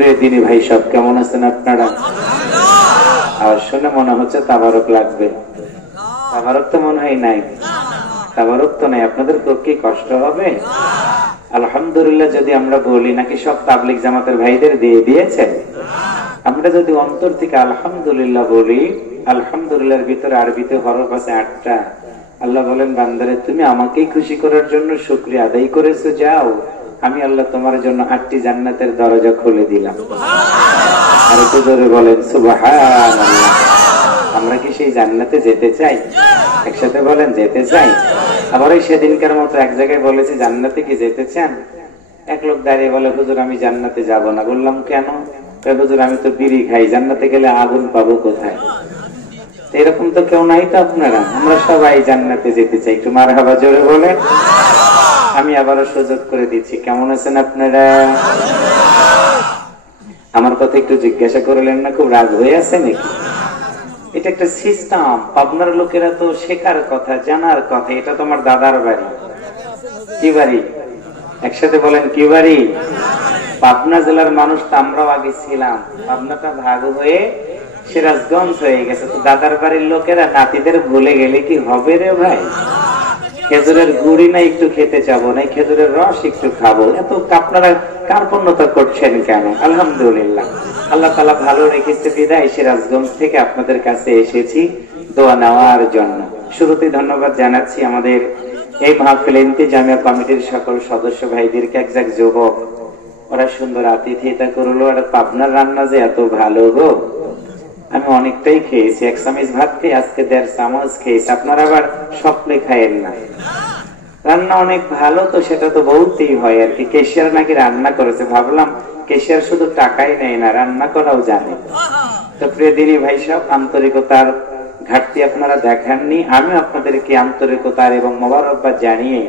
প্রিয় দিনী ভাই সব কেমন আছেন আপনারা? আর শুনে মনে হচ্ছে তাবারক লাগবে। তাবারক তো মনে হয় নাই, তাবারক তো নাই। আপনাদের কি কষ্ট হবে? আলহামদুলিল্লাহ যদি আমরা বলি নাকি সব তাবলিগ জামাতের ভাইদের দিয়ে দিয়েছে? আমরা যদি অন্তর থেকে আলহামদুলিল্লাহ বলি, আলহামদুলিল্লাহর ভিতরে আরবিতে হরফ আছে 8টা। আল্লাহ বলেন, বান্দারে তুমি আমাকেই খুশি করার জন্য শুকরিয়া আদায় করেছো, যাও আমি আল্লাহ তোমার জন্য 8টি জান্নাতের দরজা খুলে দিলাম। আর একটু জোরে বলেন সুবহানাল্লাহ। আমরা কি সেই জান্নাতে যেতে চাই? একসাথে বলেন যেতে চাই। আবার ওই সেদিনকার মতো এক জায়গায় বলেছি জান্নাতে কি যেতে চান? এক লোক দাঁড়িয়ে বলে, হুজুর আমি জান্নাতে যাব না। বললাম কেন? হুজুর আমি তো বিড়ি খাই, জান্নাতে গেলে আগুন পাবো কোথায়? এরকম তো কেউ নাই তো আপনারা। আমরা সবাই জান্নাতে যেতে চাই। একটু মারহাবা জোরে বলেন। আমি আবারও সুযোগ করে দিচ্ছি, কেমন আছেন আপনারা? আমার কথা একটু জিজ্ঞাসা করলেন না? খুব রাগ হয়ে আছে নাকি? এটা একটা সিস্টেম। পাবনার লোকেরা তো শেখার কথা, জানার কথা। এটা তোমার দাদার বাড়ি। কি বাড়ি? একসাথে বলেন কি বাড়ি? পাবনা জেলার মানুষ তো আমরাও আগে ছিলাম। পাবনাটা ভাগ হয়ে সিরাজগঞ্জ হয়ে গেছে। তো দাদার বাড়ির লোকেরা নাতিদের ভুলে গেলে কি হবে রে ভাই? খেজুরের গুড়ি না একটু খেতে চাবো, না খেজুরের রস একটু খাবো, এত আপনারা কার্পণ্যতা করছেন কেন? আলহামদুলিল্লাহ আল্লাহ তাআলা ভালো রেখেছে বিদায় সিরাজগঞ্জ থেকে আপনাদের কাছে এসেছি দোয়া নেওয়ার জন্য। শুরুতে ধন্যবাদ জানাচ্ছি আমাদের এই মাহফিল ইন্তেজামিয়া কমিটির সকল সদস্য ভাইদেরকে। এক যুবক, ওরা সুন্দর আতিথেয়তা করলো। আর পাবনার রান্না যে এত ভালো গো, আমি অনেকটাই খেয়েছি। 1 চামচ ভাত খেয়ে আজকে 1.5 চামচ খেয়েছি। আপনারা আবার স্বপ্নে খায়েন না। রান্না অনেক ভালো, তো সেটা তো বলতেই হয় আর কি। কেশিয়ার নাকি রান্না করেছে। ভাবলাম কেশিয়ার শুধু টাকাই নেয় না, রান্না করাও জানে। তো প্রিয় দিনী ভাই সব, আন্তরিকতার ঘাটতি আপনারা দেখাননি। আমি আপনাদেরকে আন্তরিকতার এবং মোবারকবাদ জানিয়ে,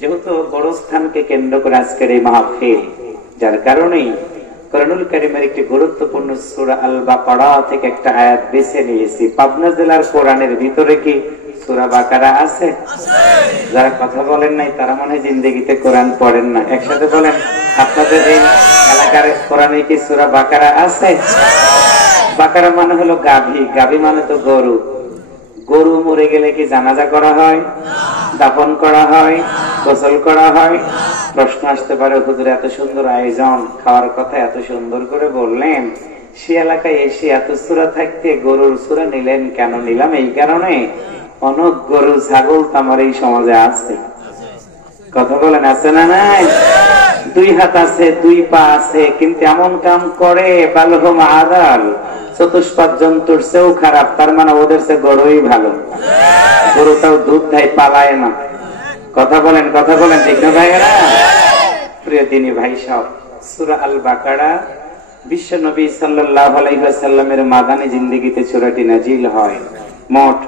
যেহেতু গোরস্থানকে কেন্দ্র করে আজকের এই মাহফিল, যার কারণেই কোরআনুল কারীমের একটি গুরুত্বপূর্ণ সূরা আল বাকারা থেকে একটা আয়াত বেছে নিয়েছি। পাবনা জেলার কোরআনের ভিতরে কি সূরা বাকারা আছে? যারা কথা বলেন নাই তারা মনে হয় জিন্দেগিতে কোরআন পড়েন না। একসাথে বলেন, আপনাদের এই এলাকার কোরআনে কি সূরা বাকারা আছে? বাকারা মানে হলো গাভী। গাভী মানে তো গরু। গরু মরে গেলে কি জানাজা করা হয়, দাফন করা হয়, গোসল করা হয়? প্রশ্ন আসতে পারে, হুজুর এত সুন্দর আয়োজন, খাওয়ার কথা এত সুন্দর করে বললেন, সে এলাকায় এসে এত সূরা থাকতে গরুর সূরা নিলেন কেন? নিলাম এই কারণে, অনেক গরু ছাগল তো আমার এই সমাজে আছে। কথা বলেন আছে না নাই? 2 হাত আছে, 2 পা আছে, কিন্তু এমন কাম করে বালহুম আদাল, চতুষ্পাদ জন্তুর চেয়েও খারাপ। তার মানে ওদের চেয়ে গরুই ভালো। গরুটাও দুধ দেয়, পালায় না। কথা বলেন, কথা বলেন, ঠিক না ভাইয়েরা? প্রিয় দিনী ভাই সব, সূরা আল বাকারা বিশ্ব নবী সাল্লাল্লাহু আলাইহি ওয়াসাল্লামের মাদানী জিন্দেগিতে সূরাটি নাজিল হয়। মোট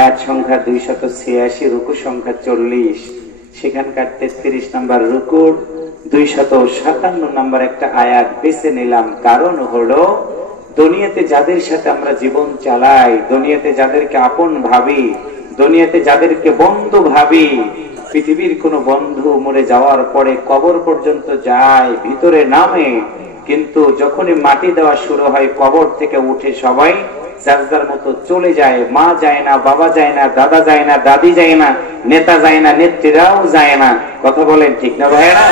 আয়াত সংখ্যা 286, রুকু সংখ্যা 40। সেখানকার 33 নম্বর রুকুর 257 নম্বর একটা আয়াত বেছে নিলাম। কারণ হলো, দুনিয়াতে যাদের সাথে আমরা জীবন চালাই, দুনিয়াতে যাদেরকে আপন ভাবি, দুনিয়াতে যাদেরকে বন্ধু ভাবি, পৃথিবীর কোন বন্ধু মরে যাওয়ার পরে কবর পর্যন্ত যায়, ভিতরে নামে, কিন্তু যখনই মাটি দেওয়া শুরু হয় কবর থেকে উঠে সবাই যার যার মতো চলে যায়। মা যায় না, বাবা যায় না, দাদা যায় না, দাদি যায় না, নেতা যায় না, নেত্রীরাও যায় না। কথা বলেন ঠিক না ভাইয়েরা?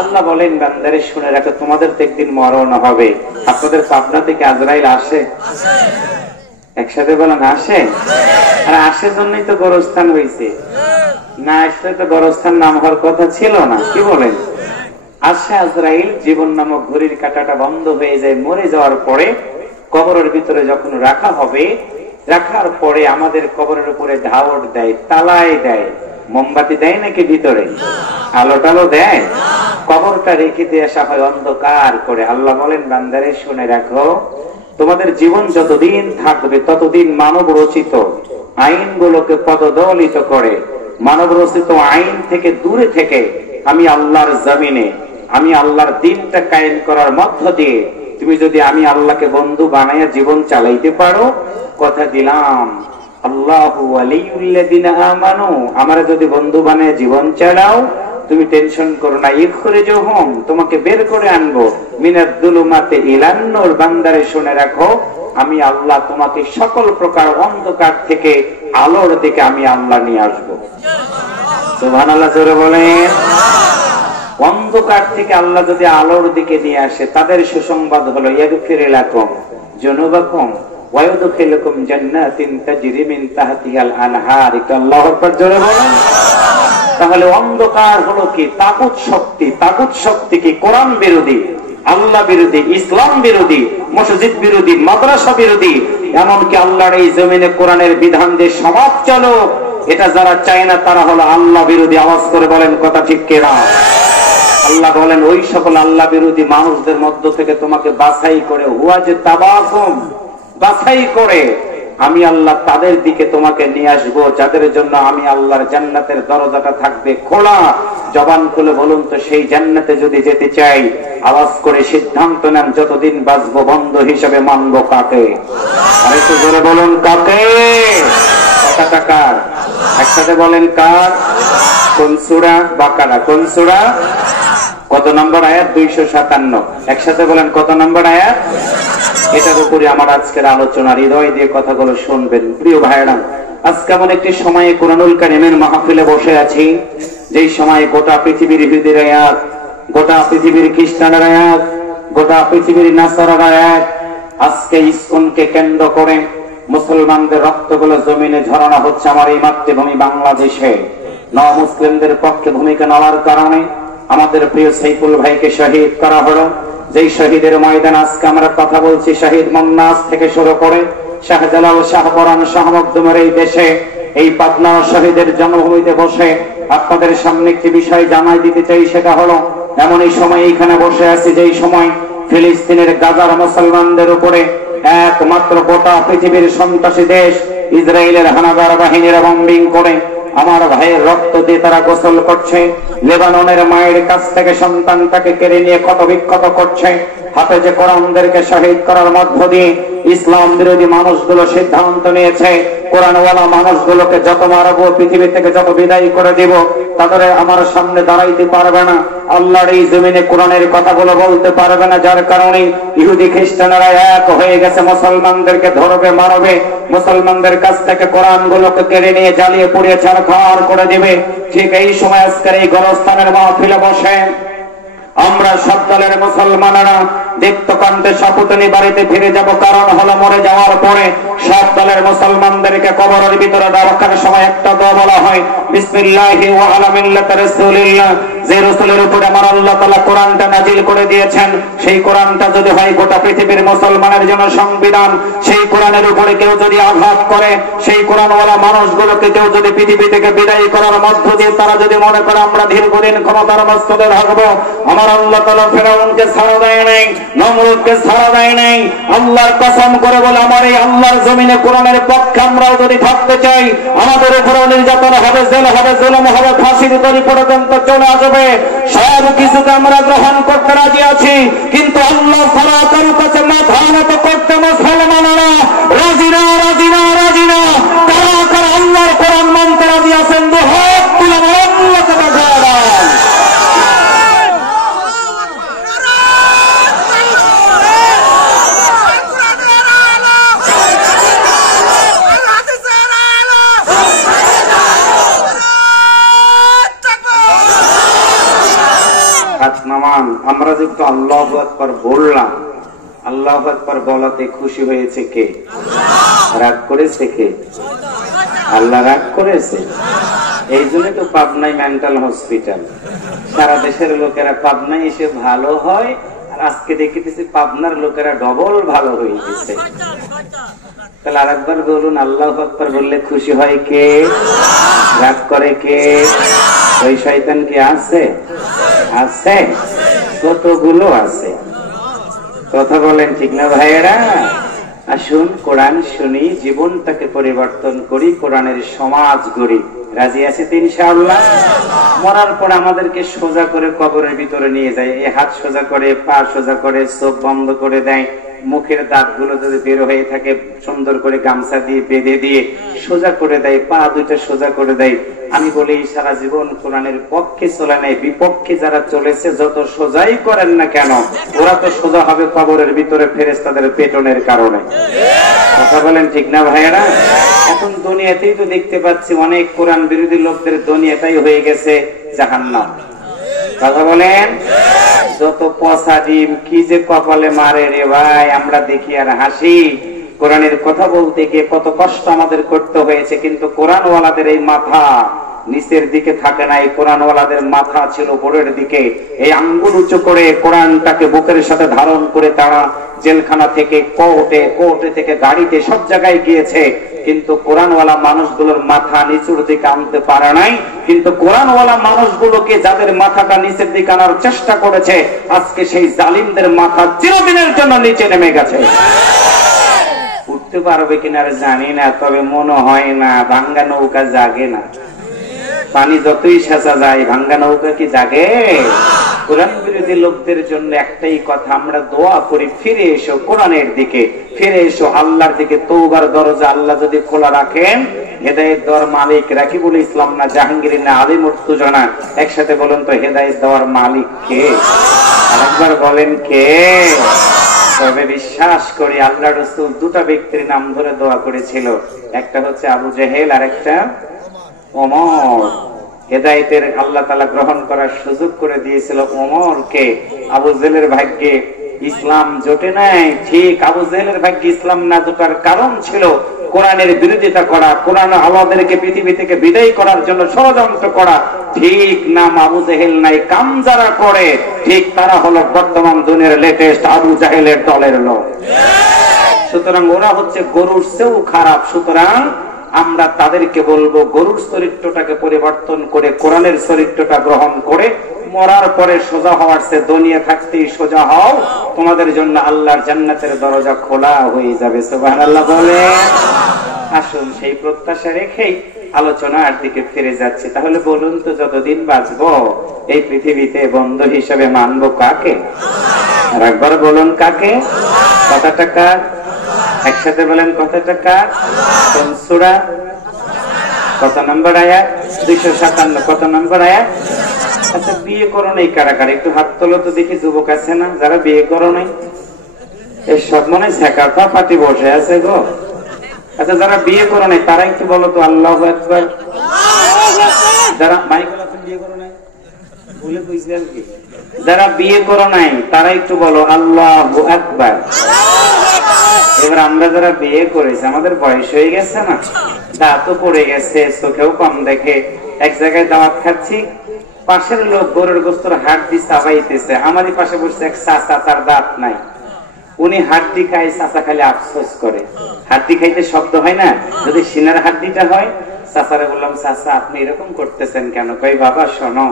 আল্লাহ বলেন, বান্দারে শুনে রাখো, তোমাদের তো একদিন মরণ হবে। আপনাদের পাবনা থেকে আজরাইল আসে? একসাথে বলেন আসে? আর আসে জন্যই তো গোরস্থান হয়েছে। না আসলে তো গোরস্থান নাম হওয়ার কথা ছিল না। কি বলেন? আসে আজরাইল, জীবন নামক ঘড়ির কাঁটাটা বন্ধ হয়ে যায়। মরে যাওয়ার পরে কবরের ভিতরে যখন রাখা হবে, রাখার পরে আমাদের কবরের উপরে ধাওয়াত দেয়, তালাই দেয়। মোমবাতি দেয় নাকি ভিতরে? আলো টালো দেয়? কবরটা রেখে দিয়ে আসা হয় অন্ধকার করে। আল্লাহ বলেন, বান্দারে শুনে রাখো, তোমাদের জীবন যতদিন থাকবে ততদিন মানব রচিত আইনগুলোকে পদদলিত করে, মানব রচিত আইন থেকে দূরে থেকে আমি আল্লাহর জমিনে, আমি আল্লাহর দিনটা কায়েম করার মধ্য দিয়ে তুমি যদি আমি আল্লাহকে বন্ধু বানাইয়া জীবন চালাইতে পারো, কথা দিলাম আল্লাহু ওয়ালিউল্লাযিনা আমানু, আমারে যদি বন্ধু বানায় জীবন চালাও, তুমি টেনশন করো না, ইখরিজুহুম, তোমাকে বের করে আনবো, মিনাদ দুলুমাতি ইলান নূর। বান্দারে শুনে রাখো, আমি আল্লাহ তোমাকে সকল প্রকার অন্ধকার থেকে আলোর দিকে আমি আল্লাহ নিয়ে আসবো। সুবহানাল্লাহ, জোরে বলেন। অন্ধকার থেকে আল্লাহ যদি আলোর দিকে নিয়ে আসে, তাদের সুসংবাদ হলো ইয়াগফির লাকুম যুনুবাকুম ওয়া ইউদখিলুকুম জান্নাতিন তাজরি মিন তাহতিহাল আনহার। আল্লাহু আকবার, জোরে বলেন। তাহলে অন্ধকার হলো কি? তাগুত শক্তি। তাগুত শক্তি কি? কোরআন বিরোধী, আল্লাহ বিরোধী, ইসলাম বিরোধী, মসজিদ বিরোধী, মাদ্রাসা বিরোধী, এমনকি আল্লাহর এই জমিনে কোরআনের বিধান দিয়ে সমাজ চলো, এটা যারা চায় না তারা হলো আল্লাহ বিরোধী। আওয়াজ করে বলেন কথা ঠিক কিনা? আল্লাহ বলেন ওই সকল আল্লাহ বিরোধী মানুষদের মধ্য থেকে তোমাকে বাছাই করে, হুয়া যে তাবাকুম, বাছাই করে আমি আল্লাহ তাদের দিকে তোমাকে নিয়ে আসবো, যাদের জন্য আমি আল্লাহর জান্নাতের দরজাটা থাকবে খোলা। জবান খুলে বলুন তো, সেই জান্নাতে যদি যেতে চাই, আওয়াজ করে সিদ্ধান্ত নেন, যতদিন বাঁচবো বন্ধু হিসেবে মানবো কাকে? আরেকটু জোরে বলুন, কাকে? কথাটা কার? একসাথে বলেন, কার? কোন সূরা? বাকারা। কোন সূরা? কত নম্বর আয়াত? 257। একসাথে বলেন, কত নম্বর আয়াত? এটার উপরে আমার আজকের আলোচনা। হৃদয় দিয়ে কথাগুলো শুনবেন প্রিয় ভাইরা। আজকে এমন একটি সময়ে কুরআনুল কারীমের মাহফিলে বসে আছি, যেই সময়ে গোটা পৃথিবীর ইহুদির আয়াত, গোটা পৃথিবীর খ্রিস্টানের আয়াত, গোটা পৃথিবীর নাসারার আয়াত, আজকে ইসকনকে কেন্দ্র করে মুসলমানদের রক্তগুলো জমিনে ঝরানো হচ্ছে আমার এই মাতৃভূমি বাংলাদেশে। মুসলিমদের পক্ষে ভূমিকা নেওয়ার কারণে আমাদের প্রিয় সাইফুল ভাইকে শহীদ করা হলো। যেই শহীদের ময়দান আজকে আমরা কথা বলছি, শহীদ মোন্নাস থেকে শুরু করে শাহজালাল, শাহপরান, শাহ মখদুমের এই দেশে, এই পাবনা শহীদের জন্মভূমিতে বসে আপনাদের সামনে একটি বিষয় জানাই দিতে চাই। সেটা হলো, এমন এই সময় এইখানে বসে আছি যেই সময় ফিলিস্তিনের গাজার মুসলমানদের উপরে একমাত্র গোটা পৃথিবীর সন্ত্রাসী দেশ ইসরায়েলের হানাদার বাহিনীরা বম্বিং করে আমার ভাইয়ের রক্ত দিয়ে তারা গোসল করছে। লেবাননের মায়ের কাছ থেকে সন্তানটাকে কেড়ে নিয়ে ক্ষত বিক্ষত করছে। হাতে যে কোরআনদেরকে শহীদ করার মধ্য দিয়ে ইসলাম বিরোধী মানুষগুলো সিদ্ধান্ত নিয়েছে, কোরআনওয়ালা মানুষগুলোকে যত মারবো, পৃথিবী থেকে যত বিদায় করে দিব, তাদের আমার সামনে দাঁড়াইতে পারবে না, আল্লাহর এই জমিনে কোরআনের কথাগুলো বলতে পারবে না। যার কারণে ইহুদি খ্রিস্টানরা এক হয়ে গেছে, মুসলমানদেরকে ধরবে, মারবে, মুসলমানদের কাছ থেকে কোরআনগুলোকে কেড়ে নিয়ে জ্বালিয়ে পুড়িয়ে ছারখার করে দিবে। ঠিক এই সময় আজকের এই গণস্থানের মাহফিলে বসে আমরা সব দলের মুসলমানেরা দীপ্ত কণ্ঠে শপথ নিয়ে বাড়িতে ফিরে যাব। কারণ হলো, মরে যাওয়ার পরে সব দলের মুসলমানদেরকে কবরের ভিতরে রাখার সময় একটা দোয়া বলা হয়, বিসমিল্লাহি ওয়া আলা মিল্লাতি রাসূলিল্লাহ। যে রাসূলের উপরে আমার আল্লাহ তাআলা কোরআনটা নাজিল করে দিয়েছেন, সেই কোরআনটা যদি হয় গোটা পৃথিবীর মুসলমানের জন্য সংবিধান, সেই কোরআনের উপরে কেউ যদি আঘাত করে, সেই কোরআনওয়ালা মানুষগুলোকে কেউ যদি পৃথিবী থেকে বিদায় করার মধ্য দিয়ে তারা যদি মনে করে আমরা দীর্ঘদিন ক্ষমতার মস্তদে থাকবো, আমার আল্লাহ তাআলা ফেরাউনকে ছাড়া দেয় নাই, নমরুদকে ছাড়া দেয় নাই। আল্লাহর কসম করে বলে, আমার এই আল্লাহর জমিনে কোরআনের পক্ষে আমরাও যদি থাকতে চাই, আমাদের উপরেও নির্যাতন হবে, জেল হবে, জুলুম হবে, ফাঁসির দড়ি পর্যন্ত চলে আসবে। সব কিছুকে আমরা গ্রহণ করতে রাজি আছি, কিন্তু আল্লাহ ছাড়া কারো কাছে মাথা নত করতে মুসলমানেরা রাজি না, রাজি না, রাজি না। তারা কারা আল্লাহর কোরআন মানতে রাজি আছেন? হাত তুলে আল্লাহকে দেখা দেন। আমরা যেহেতু আল্লাহু আকবার বললাম, আল্লাহু আকবার বলাতে খুশি হয়েছে কে? রাগ করেছে কে? আল্লাহ রাগ করেছে। এই জন্য তো পাবনায় মেন্টাল হসপিটাল, সারা দেশের লোকেরা পাবনায় এসে ভালো হয়, আর আজকে দেখতেছি পাবনার লোকেরা ডবল ভালো হয়ে গেছে। তাহলে আরেকবার বলুন, আল্লাহু আকবার বললে খুশি হয় কে? রাগ করে কে? ওই শয়তান কি আছে? আছে, কতগুলো আছে। কথা বলেন ঠিক না ভাইয়েরা? আসুন কোরআন শুনি, জীবনটাকে পরিবর্তন করি, কোরআনের সমাজ গড়ি। রাজি আছে তো ইনশাআল্লাহ? মরার পর আমাদেরকে সোজা করে কবরের ভিতরে নিয়ে যায়, এই হাত সোজা করে, পা সোজা করে, চোখ বন্ধ করে দেয়, মুখের দাঁতগুলো যদি বের হয়ে থাকে সুন্দর করে গামছা দিয়ে বেঁধে দিয়ে সোজা করে দেয়, পা দুইটা সোজা করে দেয়, আমি বলি সারা জীবন কোরআনের পক্ষে চলে নাই, বিপক্ষে যারা চলেছে যত সোজাই করেন না কেন ওরা তো সোজা হবে কবরের ভিতরে ফেরেশতাদের পেটনের কারণে। কথা বলেন ঠিক না ভাইয়েরা? এখন দুনিয়াতেই তো দেখতে পাচ্ছি অনেক কোরআন বিরোধী লোকদের দুনিয়াটাই হয়ে গেছে জাহান্নাম। কথা বলেন, যত পচা ডিম কি যে কপালে মারে রে ভাই, আমরা দেখি আর হাসি। কোরআনের কথা বলতে গিয়ে কত কষ্ট আমাদের করতে হয়েছে, কিন্তু কোরআনওয়ালাদের এই মাথা নিচের দিকে থাকে না, এই কোরআনওয়ালাদের মাথা ছিল উপরের দিকে। এই আঙ্গুল উঁচু করে কোরআনটাকে বুকের সাথে ধারণ করে তারা জেলখানা থেকে কোর্টে থেকে গাড়িতে সব জায়গায় গিয়েছে, কিন্তু কোরআনওয়ালা মানুষগুলোর মাথা নিচুর দিকে আনতে পারে নাই। কিন্তু কোরআনওয়ালা মানুষগুলোকে যাদের মাথাটা নিচের দিকে আনার চেষ্টা করেছে, আজকে সেই জালিমদের মাথা চিরদিনের জন্য নিচে নেমে গেছে। উঠতে পারবে কিনা জানি না, তবে মনে হয় না। ভাঙ্গা নৌকা জাগে না, পানি যতই সেচা যায় ভাঙ্গা নৌকা কি জাগে? কোরআন বিরোধী লোকদের জন্য একটাই কথা, আমরা দোয়া করি ফিরে এসো কোরআনের দিকে, ফিরে এসো আল্লাহর দিকে। তওবার দরজা আল্লাহ যদি খোলা রাখেন, হেদায়েত দেওয়ার মালিক রাকিবুল ইসলাম না জাহাঙ্গীর না আলী মুর্তজা? একসাথে বলুন তো, হেদায়েত দেওয়ার মালিক কে? আরেকবার বলেন কে? তবে বিশ্বাস করি আল্লাহ রাসূল দুটো ব্যক্তির নাম ধরে দোয়া করেছিল, একটা হচ্ছে আবু জেহেল আর একটা ওমর। হেদায়েতের আল্লাহ তাআলা গ্রহণ করার সুযোগ করে দিয়েছিল ওমরকে। আবু জেহেলের ভাগ্যে ইসলাম জোটে নাই, ঠিক আবু জেহেলের ভাগ্যে ইসলাম না জোটার কারণ ছিল কোরআনের বিরোধিতা করা, কোরআন আল্লাহদেরকে পৃথিবী থেকে বিদায় করার জন্য ষড়যন্ত্র করা। ঠিক নাম আবু জেহেল নাই, কাম যারা করে ঠিক তারা হলো বর্তমান দুনিয়ার লেটেস্ট আবু জাহেলের দলের লোক। সুতরাং ওরা হচ্ছে গরুর চেয়েও খারাপ। সুতরাং আমরা তাদেরকে বলবো গরুর চরিত্রটাকে পরিবর্তন করে কোরআনের চরিত্রটা গ্রহণ করে মরার পরে সোজা হওয়ার চেয়ে দুনিয়া থাকতেই সোজা হও, তোমাদের জন্য আল্লাহর জান্নাতের দরজা খোলা হয়ে যাবে। সুবহানাল্লাহ বলে। আসুন সেই প্রত্যাশা রেখেই আলোচনার দিকে ফিরে যাচ্ছে। তাহলে বলুন তো, যতদিন বাঁচবো এই পৃথিবীতে বন্ধু হিসেবে মানবো কাকে? আর একবার বলুন কাকে? কথাটা কার? একসাথে বলেন কথাটা কার? কোন সূরা? কত নম্বর আয়াত? 257। কত নম্বর আয়াত? আচ্ছা, বিয়ে করো নাই কারা কারা? একটু হাত তোলো তো দেখি, যুবক আছে না যারা বিয়ে করো নাই? এই সব মনে শেখাটা পাটি বসে আছে গো। আচ্ছা, যারা বিয়ে করো নাই তারা একটু বলো তো আল্লাহু আকবার। যারা বিয়ে করো নাই বলে কইছে আর কি, যারা বিয়ে করো নাই তারা একটু বলো আল্লাহু আকবার। এবার আমরা যারা বিয়ে করেছি, আমাদের বয়স হয়ে গেছে না, দাঁতও পড়ে গেছে, চোখেও কম দেখে, এক জায়গায় দাওয়াত খাচ্ছি, পাশের লোক গরুর গোস্তর হাড্ডি চাবাইতেছে, আমারই পাশে বসছে এক চাচা, তার দাঁত নাই, উনি হাড্ডি খায়, চাচা খালি আফসোস করে। হাড্ডি খাইতে শব্দ হয় না, যদি সিনার হাড্ডিটা হয়। চাচারে বললাম, চাচা আপনি এরকম করতেছেন কেন? কই বাবা শোনো,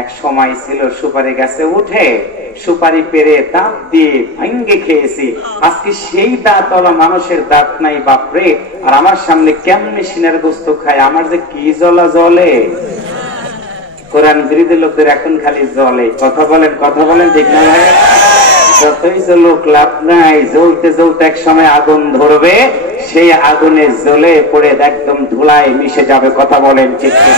এক সময় ছিল সুপারি গাছে উঠে সুপারি পেরে দাঁত দিয়ে ভাঙ্গে খেয়েছি, আজকে সেই দাঁতওয়ালা মানুষের দাঁত নাই বাপরে, আর আমার সামনে কেমনে সিনার গোস্ত খায়, আমার যে কি জ্বলা জ্বলে। কোরআন বিরোধী লোকদের এখন খালি জ্বলে। কথা বলেন ঠিক না? যতই লোক লাভ নাই, জ্বলতে জ্বলতে এক সময় আগুন ধরবে, সেই আগুনে জ্বলে পড়ে একদম ধুলায় মিশে যাবে। কথা বলেন ঠিক না?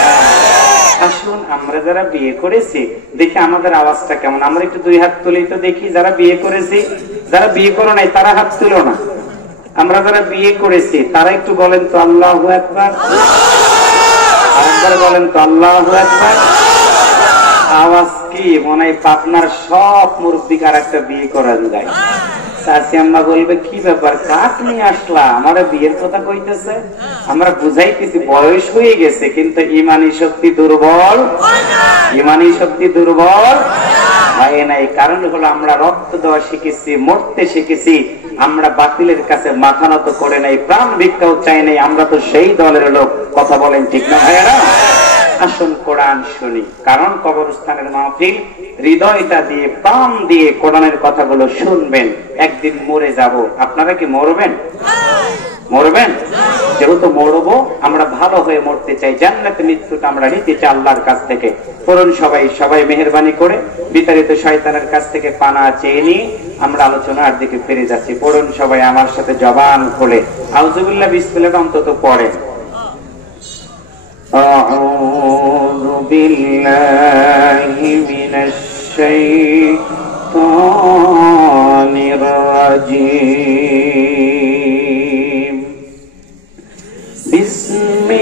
আসুন আমরা যারা বিয়ে করেছি দেখি আমাদের আওয়াজটা কেমন, আমরা একটু দুই হাত তুলি তো দেখি। যারা বিয়ে করেছি, যারা বিয়ে করো নাই তারা হাত তুলো না। আমরা যারা বিয়ে করেছি তারা একটু বলেন তো আল্লাহু আকবার। আরেকবার বলেন তো আল্লাহু আকবার। আওয়াজ কি মনে হয় পাবনার সব মুরব্বিকে আর একটা বিয়ে করা যায়। চাচি আম্মা বলবে কি ব্যাপার, কাক নিয়ে আসলা, আমার বিয়ের কথা কইতেছে। আমরা বুঝাইতেছি বয়স হয়ে গেছে, কিন্তু ইমানি শক্তি দুর্বল, ইমানি শক্তি দুর্বল হয় নাই। কারণ হলো আমরা রক্ত দেওয়া শিখেছি, মরতে শিখেছি, আমরা বাতিলের কাছে মাথা নত করে নাই, প্রাণ ভিক্ষাও চাই নাই। আমরা তো সেই দলের লোক। কথা বলেন ঠিক না ভাইয়েরা? আসুন কোরআন শুনি, কারণ কবরস্থানের মাহফিল, হৃদয়টা দিয়ে প্রাণ দিয়ে কোরআনের কথাগুলো শুনবেন। একদিন মরে যাব, আপনারা কি মরবেন? মরবেন? যেহেতু মরবো, আমরা ভালো হয়ে মরতে চাই, জান্নাতে মৃত্যুটা আমরা নিতে চাই আল্লাহর কাছ থেকে। পড়ুন সবাই মেহেরবানি করে, বিতাড়িত শয়তানের কাছ থেকে পানা চেয়ে নিয়ে আমরা আলোচনার দিকে ফিরে যাচ্ছি। পড়ুন সবাই আমার সাথে জবান খুলে আউযুবিল্লাহ বিসমিল্লাহ অন্তত পড়েন। বিল্লাহি মিনাশ শাইতানির রাজীম বিসমিল্লাহির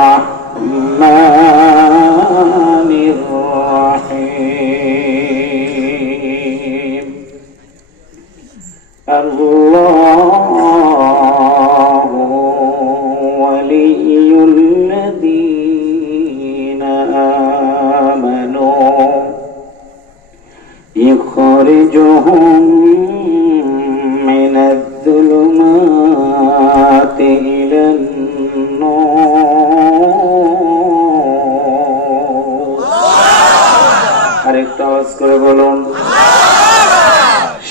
রাহমানির রাহিম আল্লাহু ওয়ালিয়ুল লাযীনা আমানু ইখরিজুহুম মিনাজ যুলুমাতি ইলান নূর। আরেকটা আওয়াজ করে বলুন।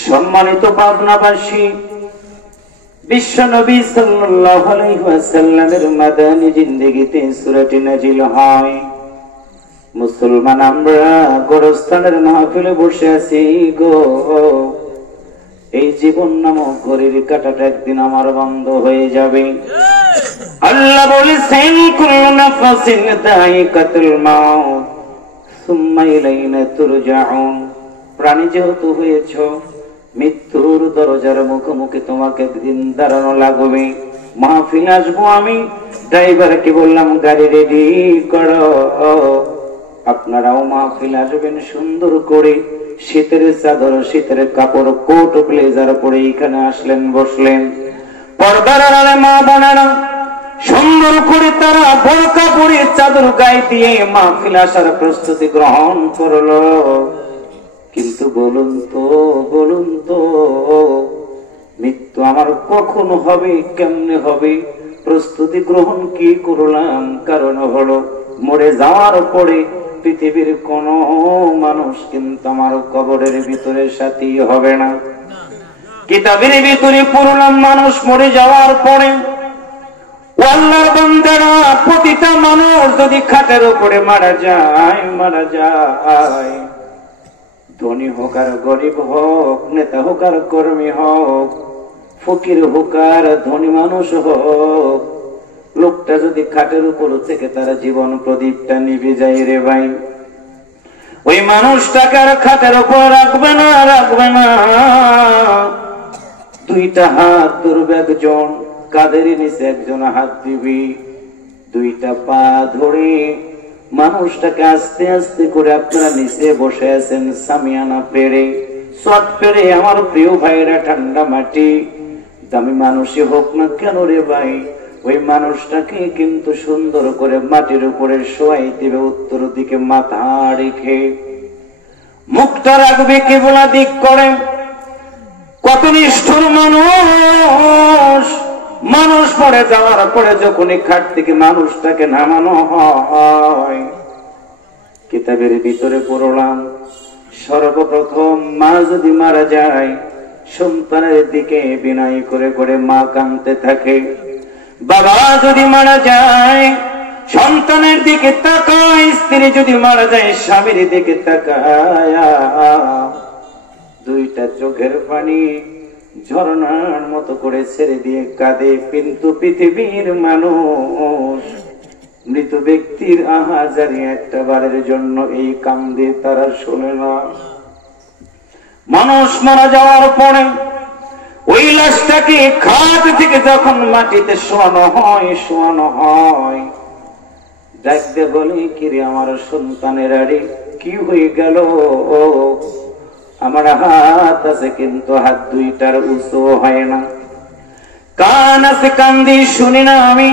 সম্মানিত পাবনাবাসী, বিশ্বনবী সাল্লাল্লাহু আলাইহি ওয়াসাল্লামের মাদানী জিন্দেগিতে সূরাটি নাজিল হয়। মুসলমান আমরা গোরস্থানের মাহফিলে বসে আছি গো। এই জীবন নামক ঘড়ির কাঁটাটা একদিন আমার বন্ধ হয়ে যাবে। আল্লাহ বলেছেন কুল্লু নাফসিন যায়িকাতুল মাউত সুম্মা ইলাইনা তুরজাউন। প্রাণী যেহেতু হয়েছ, মৃত্যুর দরজার মুখোমুখি তোমাকে একদিন দাঁড়ানো লাগবে। মাহফিল আসবো আমি, ড্রাইভারকে বললাম গাড়ি রেডি করো। আপনারাও মাহফিল আসবেন সুন্দর করে, শীতের চাদর, শীতের কাপড়, কোট ব্লেজার পরে এখানে আসলেন, বসলেন। পর্দার আড়ালে মা বোনেরা সুন্দর করে তারা বোরকা পরে চাদর গায়ে দিয়ে মাহফিল আসার প্রস্তুতি গ্রহণ করলো। কিন্তু বলুন তো মৃত্যু আমার কখন হবে, কেমনে হবে? প্রস্তুতি গ্রহণ কি করলাম? কারণ হলো মরে যাওয়ার পরে পৃথিবীর কোন মানুষ কিন্তু আমার কবরের ভিতরে সাথী হবে না। কিতাবের ভিতরে পড়লাম মানুষ মরে যাওয়ার পরে আল্লাহর বান্দারা, প্রতিটা মানুষ যদি খাটের উপরে মারা যায়, ধনী হোক আর গরিব হোক, নেতা হোক আর কর্মী হোক, ফকির হোক আর ধনী মানুষ হোক, লোকটা যদি খাটের উপর থেকে তার জীবন প্রদীপটা নিভে যায় রে ভাই, ওই মানুষটাকে আর খাটের উপর রাখবে না। দুইটা হাত ধরবে একজন, কাদের নিচে একজন হাত দিবি, দুইটা পা ধরে মানুষটাকে আস্তে আস্তে করে আপনারা নিচে বসে আছেন সামিয়ানা পেড়ে, শট পেড়ে। আমার প্রিয় ভাইরা, ঠান্ডা মাটি, দামি মানুষই হোক না কেন রে ভাই, ওই মানুষটাকে কিন্তু সুন্দর করে মাটির উপরে শোয়াই দিবে, উত্তর দিকে মাথা রেখে, মুখটা রাখবে কেবলা দিক করে। কত নিষ্ঠুর মানুষ পড়ে যাওয়ার পরে যখনই খাট থেকে মানুষটাকে নামানো হয়, কিতাবের ভিতরে পড়লাম সর্বপ্রথম মা যদি মারা যায়, সন্তানের দিকে বিনয় করে করে মা কাঁদতে থাকে। বাবা যদি মারা যায়, সন্তানের দিকে তাকায়। স্ত্রী যদি মারা যায়, স্বামীর দিকে তাকায়। দুইটা চোখের পানি ঝরনার মতো করে ছেড়ে দিয়ে কাঁদে। কিন্তু পৃথিবীর মানুষ মৃত ব্যক্তির আহাজারি একটা বারের জন্য এই কান্দে তারা শোনে না। মানুষ মারা যাওয়ার পরে ওই লাশটাকে খাট থেকে যখন মাটিতে শোয়ানো হয়, ডাকতে বলে, কিরে আমার সন্তানের আরে কি হয়ে গেল? আমার হাত আছে কিন্তু হাত দুইটার উঁচু হয় না, কান আছে কান্দি শুনি না আমি,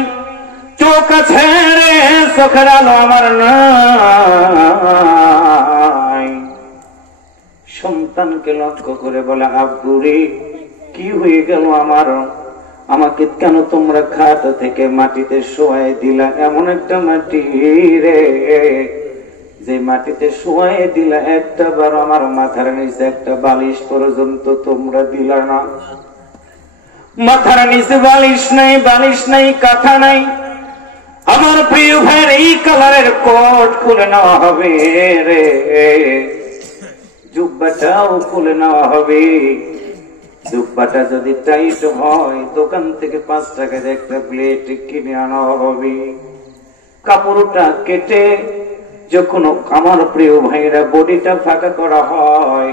চোখ আছে রে চোখের আলো আমার নাই। সন্তানকে লক্ষ্য করে বলে, আব্বু রে কি হয়ে গেল আমার? আমাকে কেন তোমরা খাট থেকে মাটিতে শোয়াই দিলা? এমন একটা মাটি রে, যে মাটিতে শোয়াই দিলা, একটা বার আমার মাথার নিচে একটা বালিশ পর্যন্ত তোমরা দিলা না। মাথার নিচে বালিশ নাই, কাঁথা নাই। আমার প্রিয় ভাইয়ের এই কালারের কোট খুলে নেওয়া হবে রে, জুব্বাটাও খুলে নেওয়া হবে। জুব্বাটা যদি টাইট হয়, দোকান থেকে 5 টাকার একটা প্লেট কিনে আনা হবে। কাপড়টা কেটে যখন আমার প্রিয় ভাইরা বডিটা ফাঁকা করা হয়,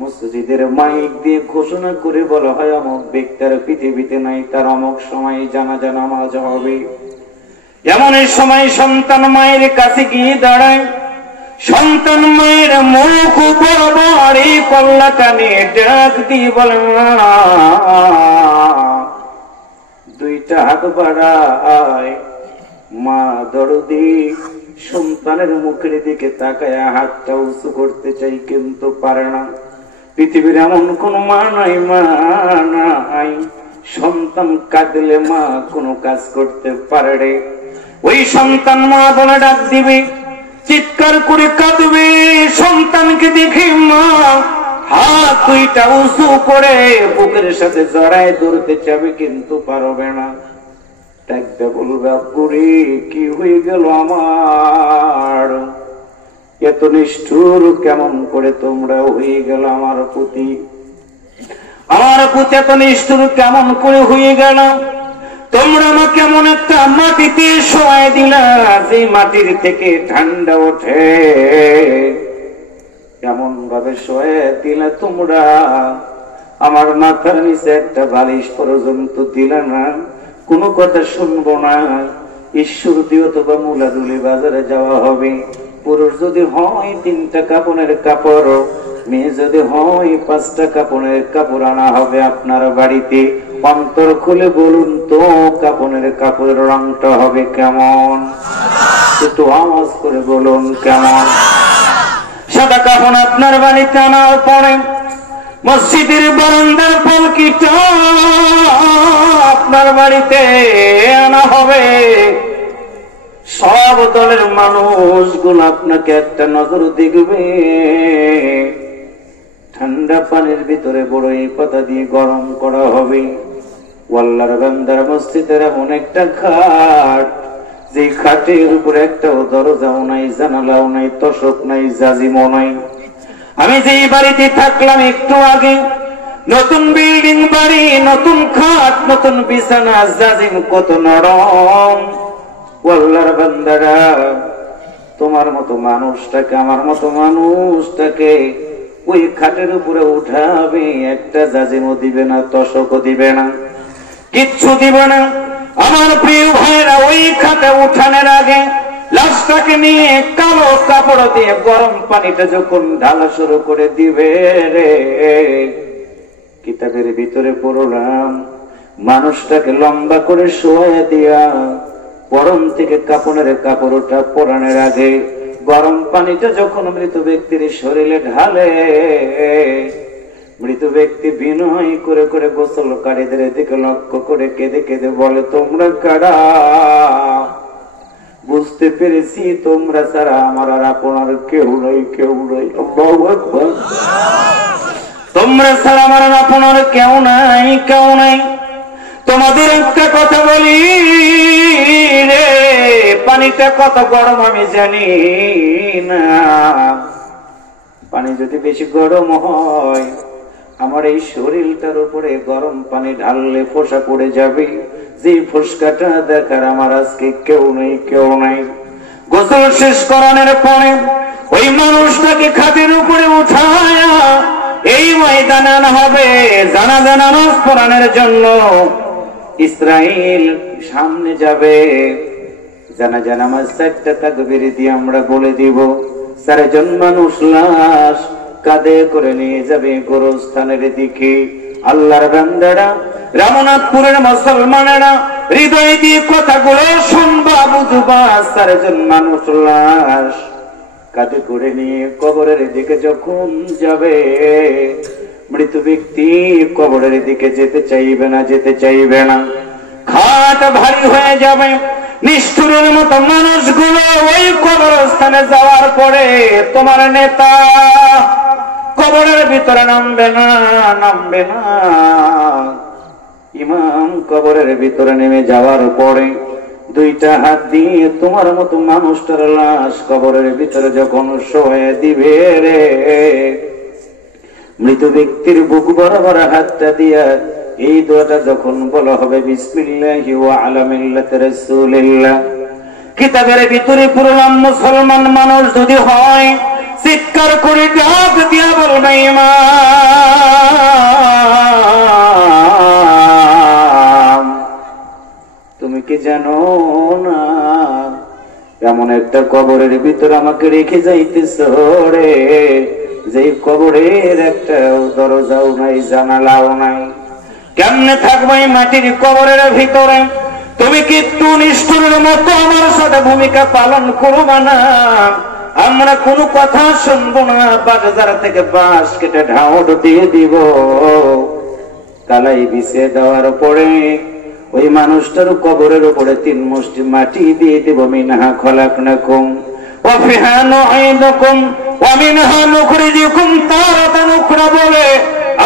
মসজিদের মাইক দিয়ে ঘোষণা করে বলা হয় অমুক ব্যক্তির পৃথিবীতে নাই, তার অমুক সময় জানাজা নামাজ হবে। এমন সময় সন্তান মায়ের কাছে গিয়ে দাঁড়ায়, সন্তান মায়ের মুখ বরাবর এই কল্লাটা নিয়ে ডাক দিয়ে বলে, দুইটা হাত বাড়ায়। মা দরদি সন্তানের মুখের দিকে তাকায় হাতটা উঁচু করতে চাই, কিন্তু পারে না। পৃথিবীর এমন কোন মা নাই, মা নাই সন্তান কাঁদলে মা কোনো কাজ করতে পারে রে। ওই সন্তান মা বলে ডাক দিবে, চিৎকার করে কাঁদবে, সন্তানকে দেখে মা হাত দুইটা উঁচু করে বুকের সাথে জড়ায় ধরতে চাবে, কিন্তু পারবে না। ডাকতে বলবে, আব্বুরে কি হয়ে গেল আমার, এত নিষ্ঠুর কেমন করে তোমরা হয়ে গেল আমার প্রতি, আমার প্রতি এত নিষ্ঠুর কেমন করে হয়ে গেল। তোমরা আমাকে এমন একটা মাটিতে শোয়াই দিলা, যে মাটির থেকে ঠান্ডা ওঠে, কেমন ভাবে শোয়াই দিলা তোমরা। আমার মাথার নিচে একটা বালিশ পর্যন্ত দিলা না, কোনো কথা শুনবো না। ঈশ্বর দিয়ে অথবা মুলাদুলি বাজারে যাওয়া হবে। পুরুষ যদি হয় 3টা কাপড়ের কাপড়, মেয়ে যদি হয় 5টা কাপড়ের কাপড় আনা হবে আপনার বাড়িতে। অন্তর খুলে বলুন তো, কাপড়ের কাপড়ের রংটা হবে কেমন? একটু আওয়াজ করে বলুন কেমন? সাদা কাপড় আপনার বাড়িতে আনার পরে মসজিদের বারান্দার পালকিটা আপনার বাড়িতে আনা হবে। সব দলের মানুষগুলো আপনাকে একটা নজর দেখবে। ঠান্ডা পানির ভিতরে বড়ই পাতা দিয়ে গরম করা হবে। আল্লাহর বান্দার মসজিদের এমন একটা খাট, যে খাটের উপরে একটাও দরজাও নাই, জানালাও নাই, তোশক নাই, জাজিমও নাই। আমি যে বাড়িতে থাকলাম একটু আগে, নতুন বিল্ডিং বাড়ি, নতুন খাট, নতুন বিছানা, জাজিম কত নরম। আল্লাহর বান্দারা, তোমার মতো মানুষটাকে, আমার মতো মানুষটাকে ওই খাটের উপরে উঠাবে, একটা জাজিমও দিবে না, তোশকও দিবে না, কিচ্ছু দিবে না। আমার প্রিয় ভাইরা, ওই খাটে উঠানোর আগে লাশটাকে নিয়ে কালো কাপড় দিয়ে গরম পানিটা যখন ঢালা শুরু করে দিবে রে, কিতাবের ভিতরে পড়লাম, মানুষটাকে লম্বা করে শোয়া দিয়া পরম থেকে কাপড়ের কাপড়টা পরানোর আগে গরম পানিটা যখন মৃত ব্যক্তির শরীরে ঢালে, মৃত ব্যক্তি বিনয় করে করে গোসলকারীদের দিকে লক্ষ্য করে কেঁদে কেঁদে বলে, তোমরা কারা? বুঝতে পেরেছি তোমরা ছাড়া আমার আর আপনার কেউ নই, কেউ নই। তোমরা ছাড়া আমার আর আপনার কেউ নাই, কেউ নাই। তোমাদের একটা কথা বলি রে, পানিটা কত গরম আমি জানি না। পানি যদি বেশি গরম হয়, আমার এই শরীরটার উপরে গরম পানি ঢাললে ফোসকা পড়ে যাবে। যে ফোসকাটা দেখার আমার আজকে কেউ নেই, কেউ নাই। গোসল শেষ করানোর পরে ওই মানুষটাকে খাটের উপরে উঠায়া এই ময়দানে আনা হবে জানাজা নামাজ পড়ানোর জন্য। ইসরাইল সামনে যাবে, জানাজা নামাজ 4টা তাকবীর দিয়ে আমরা বলে দিব। 4 জন মানুষ লাশ কাঁধে করে নিয়ে যাবে গোরস্থানের দিকে। আল্লাহর বান্দারা, রামনাথপুরের মুসলমানেরা, হৃদয় দিয়ে কথাগুলো শুনবা, বুঝবা। 4 জন মানুষ লাশ কাঁধে করে নিয়ে কবরের দিকে যখন যাবে, মৃত ব্যক্তি কবরের দিকে যেতে চাইবে না, যেতে চাইবে না। খাট ভারী হয়ে যাবে। নিষ্ঠুরের মতো মানুষগুলো ওই কবরস্থানে যাওয়ার পরে তোমার নেতা কবরের ভিতরে নামবে না, নামবে না। ইমাম কবরের ভিতরে নেমে যাওয়ার পরে 2টা হাত দিয়ে তোমার মতো মানুষটার লাশ কবরের ভিতরে যখন শোয়ে দিবে রে, মৃত ব্যক্তির বুক বরাবর হাতটা দিয়া এই দোয়াটা যখন বলা হবে, বিসমিল্লাহি ওয়া আলা মিল্লাতি রাসূলিল্লাহ, কিতাবের ভিতরে পড়লাম মুসলমান মানুষ যদি হয় চিৎকার করে ডাক দিয়া বলবে ইমাম। তুমি কি জানো না এমন একটা কবরের ভিতর আমাকে রেখে যাইতেছ রে, যে কবরের একটা দরজাও নাই জানালাও নাই। কেমনে থাকবো এই মাটির কবরের ভিতরে? তুমি কি একটু নিষ্ঠুরের মতো আমার সাথে ভূমিকা পালন করবা না? আমরা কোনো কথা শুনবো না, বাজার থেকে বাঁশ কেটে ঢাউড দিয়ে দিব। কালাই বিছিয়ে দেওয়ার পরে ওই মানুষটার কবরের উপরে 3 মুষ্টি মাটি দিয়ে দিব। মিনহা খলাকনাকুম ওয়া ফিহা নুঈদুকুম ওয়া মিনহা নুখরিজুকুম তারাতান উখরা বলে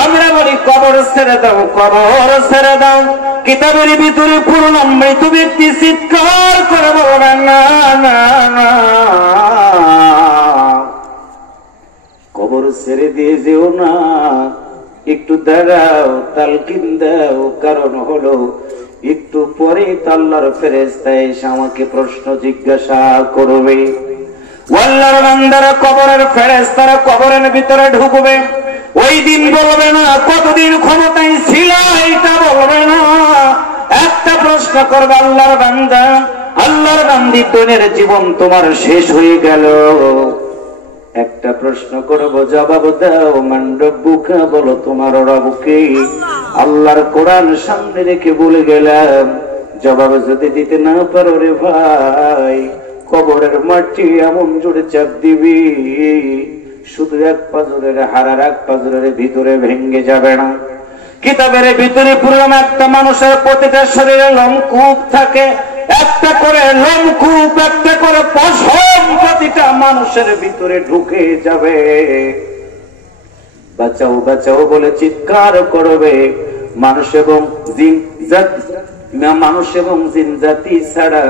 আমরা বলি কবর ছেড়ে দাও, কবর ছেড়ে দাও। কিতাবের ভিতরে পড়লাম মৃত ব্যক্তি চিৎকার করে বলবে না না না, কবর ছেড়ে দিয়ে যেও না, একটু দাঁড়াও, তালকিন দাও। কারণ হলো একটু পরে আল্লাহর ফেরেশতা এসে আমাকে প্রশ্ন জিজ্ঞাসা করবে। আল্লাহর বান্দারা কবরের ফেরেশতারা কবরের ভিতরে ঢুকবে। ওই দিন বলবে না কতদিন ক্ষমতায় ছিল, এটা বলবে না। একটা প্রশ্ন করবে আল্লাহর বান্দা, আল্লাহর বান্দি তোনের জীবন তোমার শেষ হয়ে গেল। একটা প্রশ্ন করব, জবাব দাও। মান রব্বুকা, বলো তোমার রব কে? আল্লাহর কোরআন সামনে রেখে বলে গেলাম। জবাব যদি দিতে না পারো রে ভাই, কবরের মাটি এমন জোরে চাপ দিবি শুধু এক পাজরের হাড়ার এক পাজরের ভিতরে ভেঙে যাবে না। কিতাবের ভিতরে পুরো একটা মানুষের প্রতিটা শরীরে লোমকূপ থাকে, একটা করে লোমকূপ, একটা করে পশম প্রতিটা মানুষের ভিতরে ঢুকে যাবে। বাঁচাও বাঁচাও বলে চিৎকার করবে। মানুষ এবং জিন জাতি ছাড়া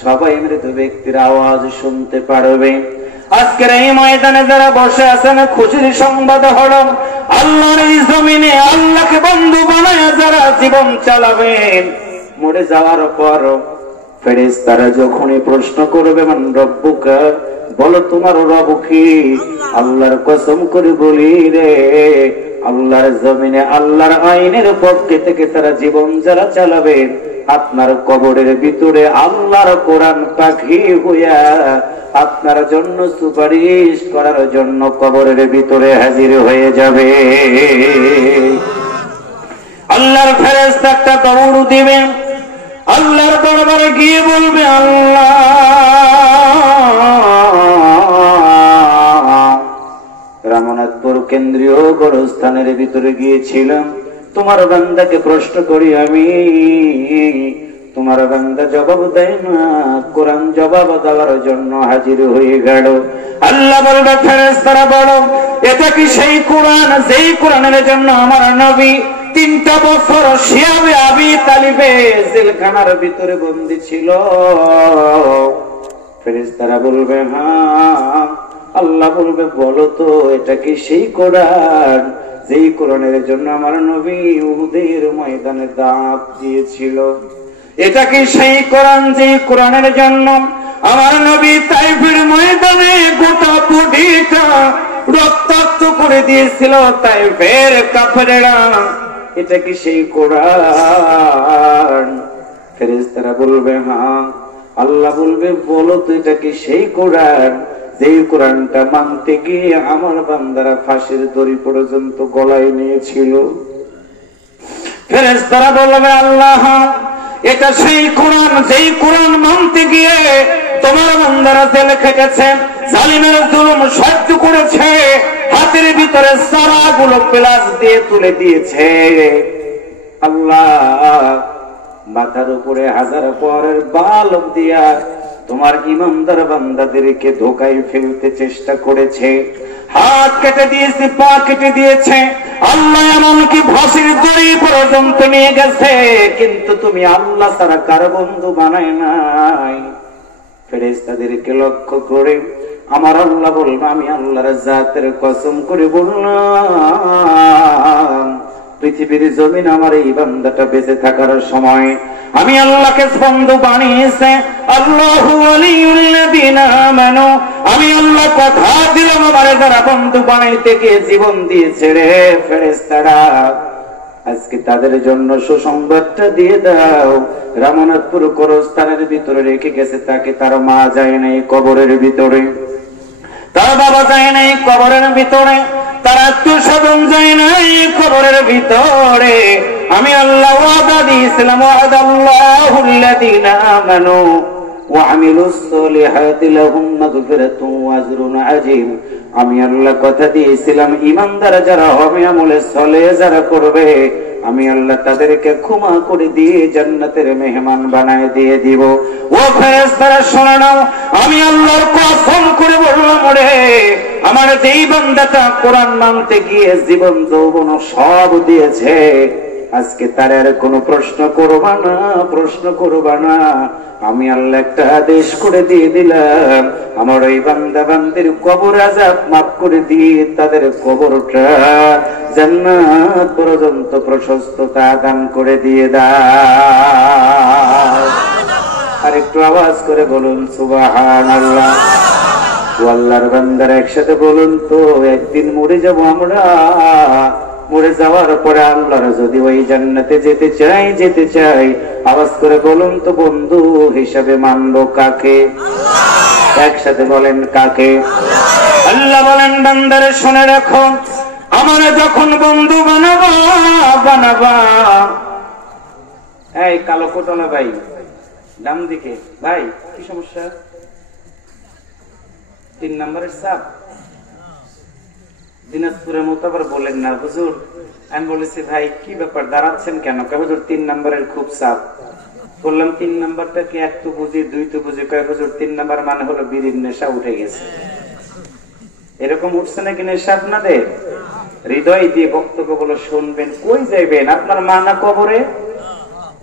সবাই মৃত ব্যক্তির আওয়াজ শুনতে পারবে। আজকের এই ময়দানে যারা বসে আছেন, খুশির সংবাদ হলো আল্লাহর এই জমিনে আল্লাহকে বন্ধু বানায় যারা জীবন চালাবেন, মরে যাওয়ার পর ফেরেশতারা যখনই প্রশ্ন করবে মান রব্বুকা, বলো তোমার রব কি? আল্লাহর কসম করে বলি রে, আল্লাহর জমিনে আল্লাহর আইনের পক্ষে থেকে তারা জীবন যারা চালাবেন, আপনার কবরের ভিতরে আল্লাহর কোরআন পাখি হইয়া আপনার জন্য সুপারিশ করার জন্য কবরের ভিতরে হাজির হয়ে যাবে। আল্লাহর ফেরেশতা একটা দৌড় দিবে, আল্লাহর দরবারে গিয়ে বলবে আল্লাহ, রামনাথপুর কেন্দ্রীয় গোরস্থানের ভিতরে গিয়েছিলাম, তোমার বান্দাকে প্রশ্ন করি আমি, তোমার বান্দা জবাব দেয় না। কোরআন জবাব দেওয়ার জন্য হাজির হয়ে গেল। আল্লাহ বলবে ফেরেশতারা বলো, এটা কি সেই কোরআন যেই কোরআনের জন্য আমার নবী 3টা বছর শিয়াবে আবি তালিবে জেলখানার ভিতরে বন্দী ছিল? ফেরেশতারা বলবে হ্যাঁ। আল্লাহ বলবে বলো তো, এটা কি সেই কোরআন যেই কোরআনের জন্য আমার নবী উহুদের ময়দানে দাঁত দিয়েছিল? এটা কি সেই কোরআন যেই কোরআনের জন্য আমার নবী তাইফের ময়দানে গোটা বডিটা রক্তাক্ত করে দিয়েছিল তাইফের কাফেরেরা? এটা কি সেই কোরআন? ফেরেশতারা বলবে হ্যাঁ। আল্লাহ বলবে বলো তো, এটা কি সেই কোরআন যেই কোরআনটা মানতে গিয়ে আমার বান্দারা ফাঁসির দড়ি পর্যন্ত গলায় নিয়েছিল? ফেরেশতারা বলবে আল্লাহ, এটা সেই কোরআন যেই কোরআন মানতে গিয়ে তোমার বান্দারা জেল খেটেছে, জালিমের জুলুম সহ্য করেছে, হাতের ভিতরে সারাগুলো প্লাস দিয়ে তুলে দিয়েছে। আল্লাহ মাথার উপরে 1000 পরের বাল দিয়া তোমার ইমানদার বান্দাদেরকে ধোকায় ফেলতে চেষ্টা করেছে, হাত কেটে দিয়েছে, পা কেটে দিয়েছে, আল্লাহ এমনকি ফাঁসির দড়ি পর্যন্ত নিয়ে গেছে, কিন্তু তুমি আল্লাহ ছাড়া কারো বন্ধু বানায় নাই। ফেরেশতাদেরকে লক্ষ্য করে আমার আল্লাহ বলবে, আমি আল্লাহর জাতের কসম করে বললাম পৃথিবীর জমিন আমার এই বান্দাটা বেঁচে থাকার সময় আমি আল্লাহকে বন্ধু বানিয়েছে। আল্লাহু ওয়ালিউল্লাযিনা আমানু, আমি আল্লাহ কথা দিলাম আমারে যারা বন্ধু বানাইতে গিয়ে জীবন দিয়েছে রে ফেরেশতারা, আজকে তাদের জন্য সুসংবাদটা দিয়ে দাও। রামনাথপুর কবরস্থানের ভিতরে রেখে গেছে তাকে, তার মা যায় নাই কবরের ভিতরে, তার বাবা যায় নাই কবরের ভিতরে, তার আত্মীয় স্বজন যায় নাই কবরের ভিতরে। আমি আল্লাহ ওয়াদা দিয়েছিলাম, ওয়াদাল্লাহুল্লাযীনা আমানু ওয়া আমিলুস সলিহাতি লাহুম মাগফিরাতুন ওয়া আজরুন আযীম। আমি আল্লাহ কথা দিয়েছিলাম ঈমানদার যারা হবে, আমলে সালেহ যারা করবে, আমি আল্লাহ তাদেরকে ক্ষমা করে দিয়ে জান্নাতের মেহমান বানায় দিয়ে দিব। ও ফেরেশতারা শুনে নাও, আমি আল্লাহর কসম করে বললাম রে, আমার যেই বান্দাটা কোরআন মানতে গিয়ে জীবন যৌবন সব দিয়েছে, আজকে তার আর কোনো প্রশ্ন করবা না, প্রশ্ন করবা না। আমি আল্লাহ একটা আদেশ করে দিয়ে দিলাম, আমার ওই বান্দা বান্দির কবর আযাব মাফ করে দিয়ে তাদের কবরটা জান্নাত পর্যন্ত প্রশস্ততা দান করে দিয়ে দাও। আর একটু আওয়াজ করে বলুন সুবহানাল্লাহ। আল্লাহর বান্দারা একসাথে বলুন তো, একদিন মরে যাব আমরা, মরে যাওয়ার পরে আল্লাহর যদি ওই জান্নাতে যেতে চাই, আওয়াজ করে বলুন তো বন্ধু হিসাবে মানবো কাকে? একসাথে বলেন কাকে? আল্লাহ বলেন বান্দারে শুনে রাখো, আমার যখন বন্ধু বানাবা। এই কালো কোটলা ভাই, ডান দিকে ভাই, কি সমস্যা? 3 নম্বরের সাপ দিনাজপুরের মতো আবার বলেন না হুজুর। আমি বলেছি ভাই কি ব্যাপার দাঁড়াচ্ছেন কেন? হুজুর 3 নম্বরের খুব সাপ। বললাম 3 নম্বরটা কি? 1 তো বুঝি 2 তো বুঝি। হুজুর 3 নম্বর মানে হলো বিড়ির নেশা উঠে গেছে। এরকম উঠছে নাকি নেশা আপনাদের? হৃদয় দিয়ে বক্তব্য গুলো শুনবেন। কই যাইবেন? আপনার মা না কবরে?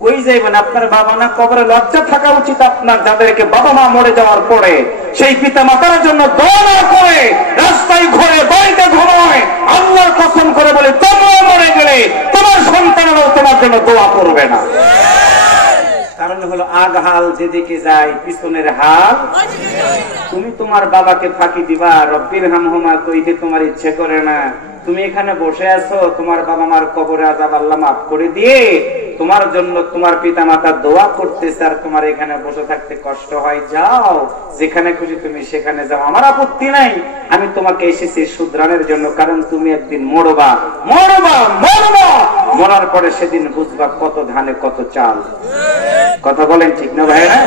কই যাইবেন? আপনার বাবা না কবরে? লজ্জা থাকা উচিত আপনার, যাদেরকে বাবা মা মরে যাওয়ার পরে সেই পিতা মাতার জন্য দোয়া না করে রাস্তায় ঘুরে বাড়িতে ঘুমায়। আল্লাহর কসম করে বলে, তোমরা মরে গেলে তোমার সন্তানরাও তোমার জন্য দোয়া করবে না। কারণ হলো আগ হাল যেদিকে যায় পিছনের হাল। তুমি তোমার বাবাকে ফাঁকি দিবা, রব্বির হামহুমা কইতে তোমার ইচ্ছে করে না। তুমি এখানে বসে আছো, তোমার বাবা মার কবরে আযাব আল্লাহ মাফ করে দিয়ে তোমার জন্য তোমার পিতা মাতা দোয়া করতেছে, আর তোমার এখানে বসে থাকতে কষ্ট হয়। যাও যেখানে খুশি তুমি সেখানে যাও, আমার আপত্তি নাই। আমি তোমাকে এসেছি শুধরানোর জন্য, কারণ তুমি একদিন মরবা। মরার পরে সেদিন বুঝবা কত ধানে কত চাল। কথা বলেন ঠিক না ভাইরা?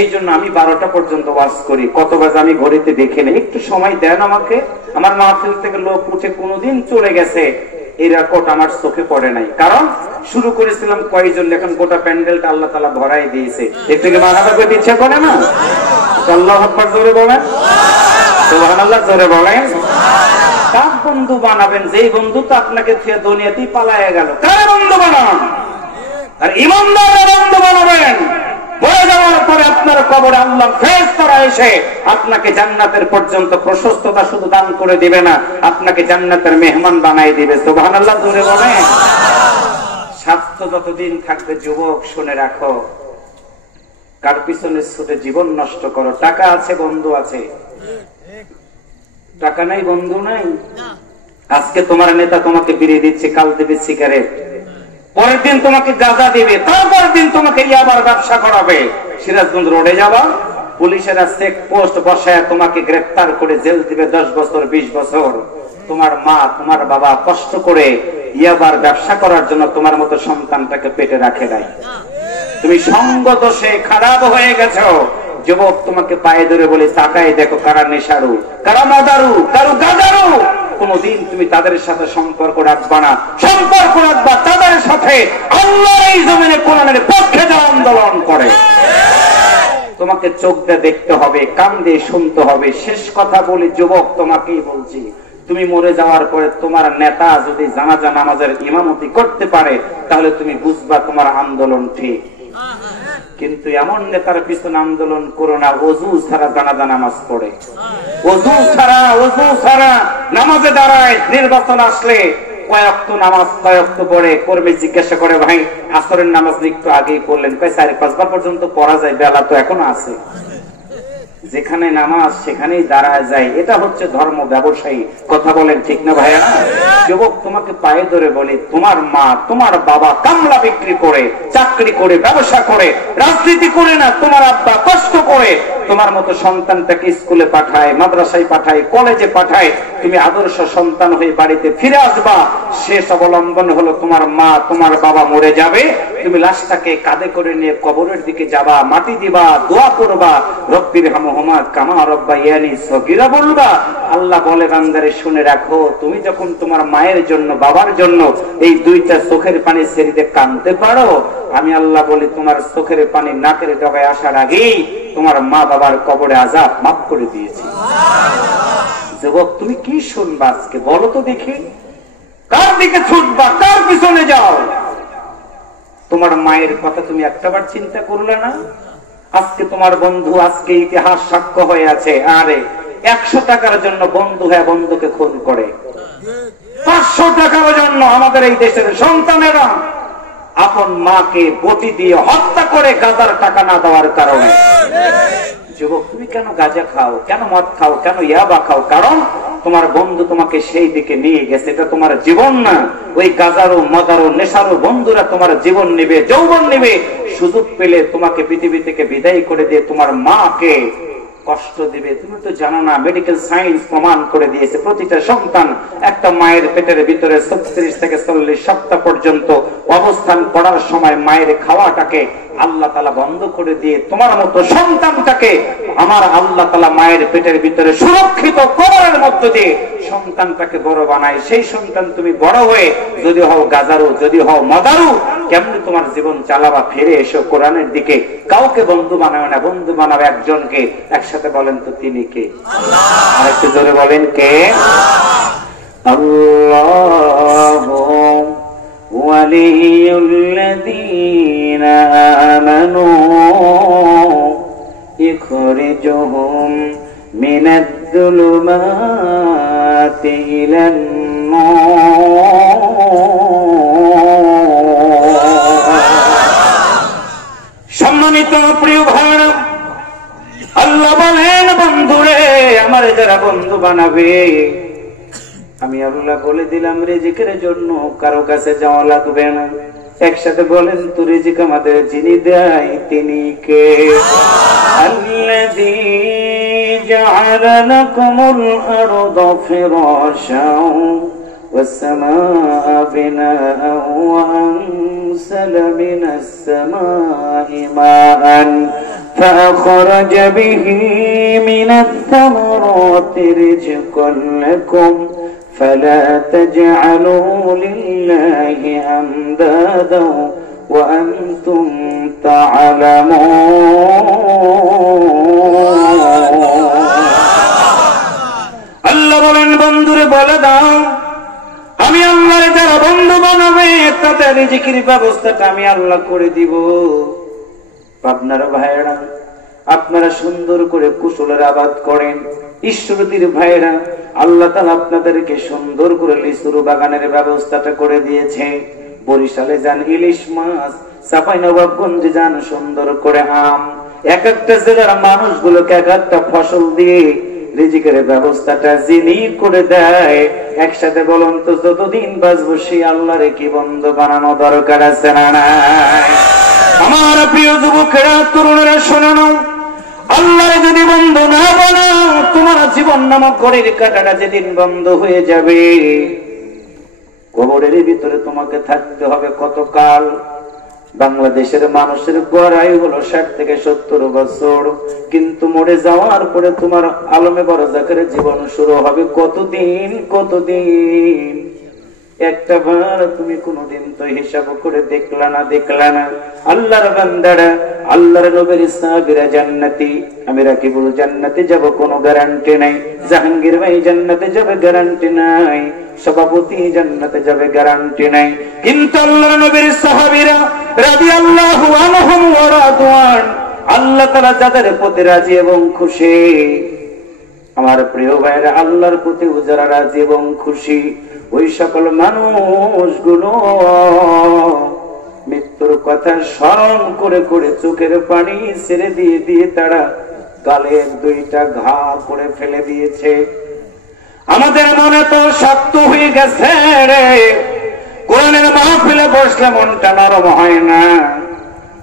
এই জন্য আমি 12টা পর্যন্ত ওয়াজ করি। কত বাজে আমি ঘড়িতে দেখে নেই। একটু সময় দেন আমাকে। আমার মাহফিল থেকে লোক উঠে কোনদিন চলে গেছে, এই রেকর্ড আমার চোখে পড়ে নাই। কারণ শুরু করেছিলাম কয়জন, এখন গোটা প্যান্ডেলটা আল্লাহ তাআলা ভরাই দিয়েছে। এর থেকে মানাবা করতে ইচ্ছা করে না? আল্লাহু আকবার জোরে বলেন, সুবহানাল্লাহ জোরে বলেন। কার বন্ধু বানাবেন? যেই বন্ধু তো আপনাকে দুনিয়াতেই পালায়া গেল, কার বন্ধু বানান? আর ইমানদারের বন্ধু বানাবেন। মরে যাওয়ার পরে আপনার কবরে আল্লাহ ফেরেশতারা এসে আপনাকে জান্নাতের পর্যন্ত প্রশস্ততা শুধু দান করে দিবে না, আপনাকে জান্নাতের মেহমান বানাই দিবে। সুবহানাল্লাহ জোরে বলেন। স্বাস্থ্য যতদিন থাকবে যুবক শুনে রাখো, কার পিছনে ছুটে জীবন নষ্ট করো। টাকা আছে বন্ধু আছে, টাকা নাই বন্ধু নাই। আজকে তোমার নেতা তোমাকে বিড়ি দিচ্ছে, কাল দেবে সিগারেট, পরের দিন তোমাকে গাঁজা দিবে, তারপরের দিন তোমাকে ইয়াবার ব্যবসা করাবে। সিরাজগঞ্জ রোডে যাবা, পুলিশেরা চেক পোস্ট বসায় তোমাকে গ্রেফতার করে জেল দিবে 10 বছর 20 বছর। তোমার মা তোমার বাবা কষ্ট করে ইয়াবার ব্যবসা করার জন্য তোমার মতো সন্তানটাকে পেটে রাখে নাই। তুমি সঙ্গ দোষে খারাপ হয়ে গেছো। যুবক তোমাকে পায়ে ধরে বলে তাকায় দেখো, কারা নেশারু, কারা মদারু, কারু গাজারু। কোনদিন তুমি তাদের সাথে সম্পর্ক রাখবা না। সম্পর্ক রাখবা তাদের সাথে আল্লাহর এই জমিনে কোরআনের পক্ষে যারা আন্দোলন করে। তোমাকে চোখ দিয়ে দেখতে হবে, কান দিয়ে শুনতে হবে। শেষ কথা বলি যুবক, তোমাকেই বলছি, তুমি মরে যাওয়ার পরে তোমার নেতা যদি জানাজা নামাজের ইমামতি করতে পারে, তাহলে তুমি বুঝবা তোমার আন্দোলন ঠিক। কিন্তু এমন নেতার পিছনে আন্দোলন করো না ওযু ছাড়া জানাজা নামাজ পড়ে, ওযু ছাড়া নামাজে দাঁড়ায়। নির্বাচন আসলে কয়েকত নামাজ কয়েকত পড়ে কর্মী জিজ্ঞাসা করে, ভাই আসরের নামাজ একটু আগেই পড়লেন, কয় 4-5 বার পর্যন্ত পড়া যায়, বেলা তো এখনো আছে। যেখানে নামাজ সেখানেই দাঁড়ায় যায়, এটা হচ্ছে ধর্ম ব্যবসায়ী। কথা বলেন ঠিক না ভাইয়া? যুবক, তোমাকে পায়ে ধরে বলি, তোমার মা তোমার বাবা কামলা বিক্রি করে, চাকরি করে, ব্যবসা করে, রাজনীতি করে না, তোমার আব্বা কষ্ট করে তোমার মতো সন্তানটাকে স্কুলে পাঠায়, মাদ্রাসায় পাঠায়, কলেজে পাঠায়। তুমি আদর্শ সন্তান হয়ে বাড়িতে ফিরে আসবা, শেষ অবলম্বন হলো তোমার মা তোমার বাবা মরে যাবে, তুমি লাশটাকে কাঁধে করে নিয়ে কবরের দিকে যাবা, মাটি দিবা, দোয়া করবা, রব্বির হামহুমা কামা রাব্বায়ানি সগীরা বলবা। আল্লাহ বলে, বান্দারে শুনে রাখো, তুমি যখন তোমার মায়ের জন্য বাবার জন্য এই দুইটা চোখের পানি ছেড়ে কাঁদতে পারো, আমি আল্লাহ বলি তোমার চোখের পানি নাকের ডগায় আসার আগেই তোমার মা বাবার কবরে আযাব মাফ করে দিয়েছি। যুবক, তুমি কি শুনবা আজকে বলো তো দেখি? কার দিকে ছুটবা, কার পিছনে যাও? তোমার মায়ের কথা তুমি একটাবার চিন্তা করলে না? আজকে তোমার বন্ধু আজকে ইতিহাস সাক্ষ্য হয়ে আছে, আরে 100 টাকার জন্য বন্ধু হয়ে বন্ধুকে খুন করে, 500 টাকার জন্য আমাদের এই দেশের সন্তানেরা আপন মাকে বটি দিয়ে হত্যা করে গাঁজার টাকা না দেওয়ার কারণে। যুবক, তুমি কেন গাঁজা খাও, কেন মদ খাও, কেন ইয়াবা খাও? কারণ তোমার বন্ধু তোমাকে সেই দিকে নিয়ে গেছে। এটা তোমার জীবন না, ওই গাঁজারও মদারও নেশারও বন্ধুরা তোমার জীবন নিবে, যৌবন নিবে, সুযোগ পেলে তোমাকে পৃথিবী থেকে বিদায় করে দিয়ে তোমার মাকে কষ্ট দিবে। তুমি তো জানো না, মেডিকেল সায়েন্স প্রমাণ করে দিয়েছে প্রতিটা সন্তান একটা মায়ের পেটের ভিতরে 36 থেকে 40 সপ্তাহ পর্যন্ত অবস্থান করার সময় মায়ের খাওয়াটাকে আল্লাহ তাআলা বন্ধ করে দিয়ে তোমার মতো সন্তানটাকে আমার আল্লাহ তাআলা মায়ের পেটের ভিতরে সুরক্ষিত করার মধ্য দিয়ে সন্তানটাকে বড় বানায়। সেই সন্তান তুমি বড় হয়ে যদি হও গাজারু, যদি হও মদারু, কেমন তোমার জীবন চালাবা? ফিরে এসো কোরআনের দিকে। কাউকে বন্ধু বানাবে না, বন্ধু বানাবে একজনকে। একসাথে বলেন তো তিনি কে? আর একটু জোরে বলেন কে? আল্লাহু ওয়ালিয়ুল্লাযীনা আমানু ইখরিজুহুম মিনাজ-যুলুমাতি ইলান-নূর। সম্মানিত প্রিয় ভাইরা, আল্লাহ বলেন, বন্ধুরে আমার যারা বন্ধু বানাবে, আমি আল্লাহ বলে দিলাম রিজিকের জন্য কারো কাছে যাওয়া লাগবে না। একসাথে বলেন তো, রিজিক আমাদের যিনি দেয় তিনি কে? আল্লাযী জাআলা লাকুমুল আরদা ফিরাশাও ওয়াস-সামাআ বিনাআন ওয়া আনসালা মিনাস-সামা'i মাআন فأخرج به من الثمرات رزقا لكم فلا تجعلوا لله أندادا وأنتم تعلمون। আল্লাহ বলেন, বন্ধুরে বলে দাও, আমি আল্লাহর যারা বন্ধু বানাবে তাদের রিজিকের ব্যবস্থাটা আমি আল্লাহ করে দিব। আপনারা ভাইয়েরা, আপনারা সুন্দর করে কুশলের আবাদ করেন। ঈশ্বরদীর ভাইয়েরা, আল্লাহ তাআলা আপনাদেরকে সুন্দর করে লিচুর বাগানের ব্যবস্থাটা করে দিয়েছে। বরিশালে যান ইলিশ মাছ, চাঁপাইনবাবগঞ্জে যান সুন্দর করে আম। এক একটা জেলার মানুষগুলোকে এক একটা ফসল দিয়ে রিজিকের ব্যবস্থাটা যিনি করে দেয়, একসাথে বলুন তো, যতদিন বাঁচবো সেই আল্লাহরে কি বন্ধু বানানো দরকার আছে না নাই? আমার প্রিয় যুবকেরা, তরুণেরা, শোনো না, আল্লাহর যদি বন্ধু না বানাও, তোমার জীবন নামক ঘরের কাঁটাটা যেদিন বন্ধ হয়ে যাবে, কবরের ভিতরে তোমাকে থাকতে হবে কতকাল? বাংলাদেশের মানুষের গড় আয়ু হলো 60 থেকে 70 বছর, কিন্তু মরে যাওয়ার পরে তোমার আলমে বরজাকের জীবন শুরু হবে কতদিন? কতদিন? একটা বার তুমি কোনদিন তো হিসাব করে দেখলা না? আল্লাহর বান্দারা, আল্লাহর নবীর সাহাবীরা জান্নাতি, আমি রাকিবুল জান্নাতে যাব কোনো গ্যারান্টি নাই, জাহাঙ্গীর ভাই জান্নাতে যাবে গ্যারান্টি নাই, সভাপতি জান্নাতে যাবে গ্যারান্টি নাই। কিন্তু আল্লাহর নবীর সাহাবীরা রাদিয়াল্লাহু আনহুম ওয়া রাদওয়ান, আল্লাহ তাআলা যাদের প্রতি রাজি এবং খুশি, আমার প্রিয় ভাইরা, আল্লাহর প্রতি যারা রাজি এবং খুশি, ওই সকল মানুষগুলো মৃত্যুর কথা স্মরণ করে করে চোখের পানি ছেড়ে দিয়ে দিয়ে তারা গালের দুইটা ঘা করে ফেলে দিয়েছে। আমাদের মনে তো শক্ত হয়ে গেছে রে, কোরআনের মাহফিলে বসলে মনটা নরম হয় না,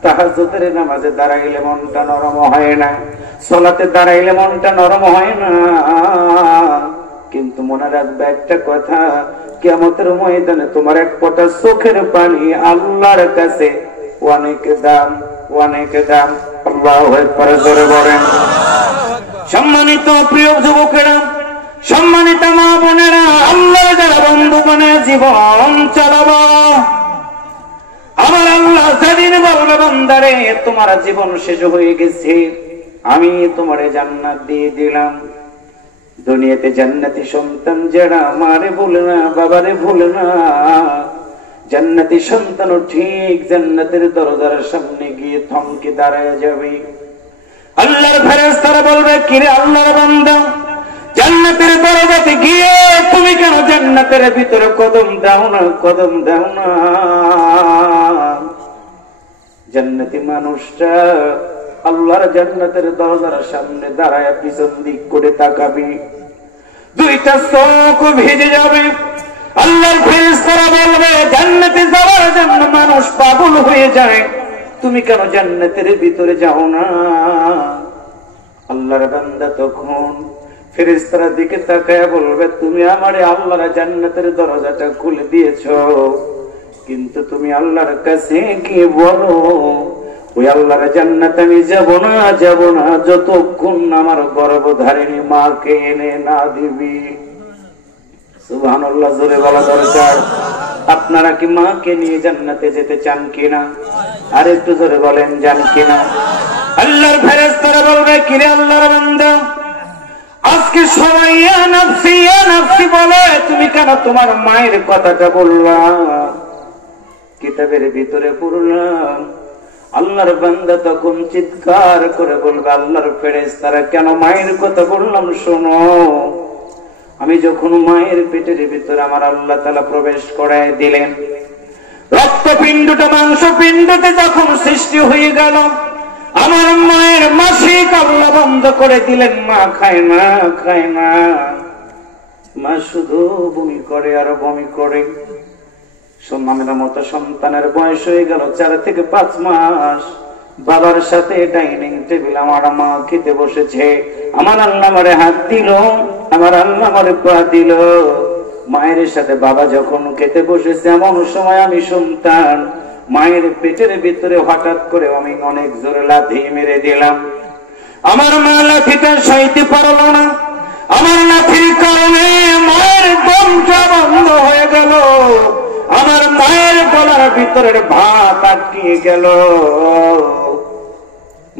তাহাজ্জুদের নামাজে দাঁড়াইলে মনটা নরম হয় না, সালাতে দাঁড়াইলে মনটা নরম হয় না। কিন্তু মনে রাখবে একটা কথা, কিয়ামতের ময়দানে তোমার এক ফোঁটা চোখের পানি আল্লাহর কাছে অনেক দাম, অনেক দাম। আল্লাহু আকবার জোরে বলেন। সম্মানিত প্রিয় যুবকেরা, সম্মানিত মা বোনেরা, আল্লাহর যারা বন্ধুগণে জীবন চালাবো, আমার আল্লাহ সেদিন বলবে বান্দারে তোমার জীবন শেষ হয়ে গেছে, আমি তোমারে জান্নাত দিয়ে দিলাম। দুনিয়াতে জান্নাতি সন্তান যারা মারে ভুলে না, বাবারে ভুলে না, জান্নাতি সন্তানও ঠিক জান্নাতের দরজার সামনে গিয়ে থমকে দাঁড়ায় যাবে। আল্লাহর ফেরেশতারা বলবে, কিরে আল্লাহর বান্দা, জান্নাতের দরজাতে গিয়ে তুমি কেন জান্নাতের ভিতরে কদম দাও না, কদম দাও না? জান্নাতি মানুষটা আল্লাহর জান্নাতের দরজার সামনে দাঁড়ায় পিছন দিক করে তাকাবি, দুইটা চোখ ভিজে যাবে। আল্লাহর ফেরেশতারা বলবে, জান্নাতে যাওয়ার জন্য মানুষ পাগল হয়ে যায়, তুমি কেন জান্নাতের ভিতরে যাও না? আল্লাহর বান্দা তখন ফেরেশতারা দিকে তাকায় বলবে, তুমি আমারে আল্লাহর জান্নাতের দরজাটা খুলে দিয়েছো, কিন্তু তুমি আল্লাহর কাছে গিয়ে বলো, ওই আল্লাহর জান্নাত আমি যাব না, যাব না যতক্ষণ আমার গর্ভধারিণী মাকে এনে না দিবি। সুবহানাল্লাহ জোরে বলা দরকার। আপনারা কি মাকে নিয়ে জান্নাতে যেতে চান কিনা? আর একটু জোরে বলেন, যান কিনা? আল্লাহর ফেরেশতারা বলবে, কিরে আল্লাহর বান্দা, আজকে সবাই ইয়া নাফসি ইয়া নাফসি বলে, তুমি কেন তোমার মায়ের কথাটা বললাম? কিতাবের ভিতরে পড়লাম, আল্লাহর বান্দা তখন চিৎকার করে বলবে, আল্লাহর ফেরেশতারা কেন মায়ের কথা বললাম? শোনো, আমি যখন মায়ের পেটের ভিতরে আমার আল্লাহ তাআলা প্রবেশ করায় দিলেন, রক্তপিণ্ডটা মাংসপিণ্ডতে যখন সৃষ্টি হয়ে গেল, আমার মায়ের মাসিক আল্লাহ বন্ধ করে দিলেন। মা খায় না, খায় না, মা শুধু বমি করে আর বমি করে। সম্মানের মতো সন্তানের বয়স হয়ে গেল 4 থেকে 5 মাস, বাবার সাথে ডাইনিং টেবিল আমার মা খেতে বসেছে, আমার আল্লাহ আমারে হাত দিল, আমার আল্লাহ আমারে পা দিল। মায়ের সাথে বাবা যখন খেতে বসেছে, এমন সময় আমি সন্তান মায়ের পেটের ভিতরে হঠাৎ করে আমি অনেক জোরে লাথি মেরে দিলাম। আমার মা লাথিটা সইতে পারল না, আমার লাথির কারণে মায়ের দমটা বন্ধ হয়ে গেল, আমার মায়ের গলার ভিতরের ভাত আটকিয়ে গেল।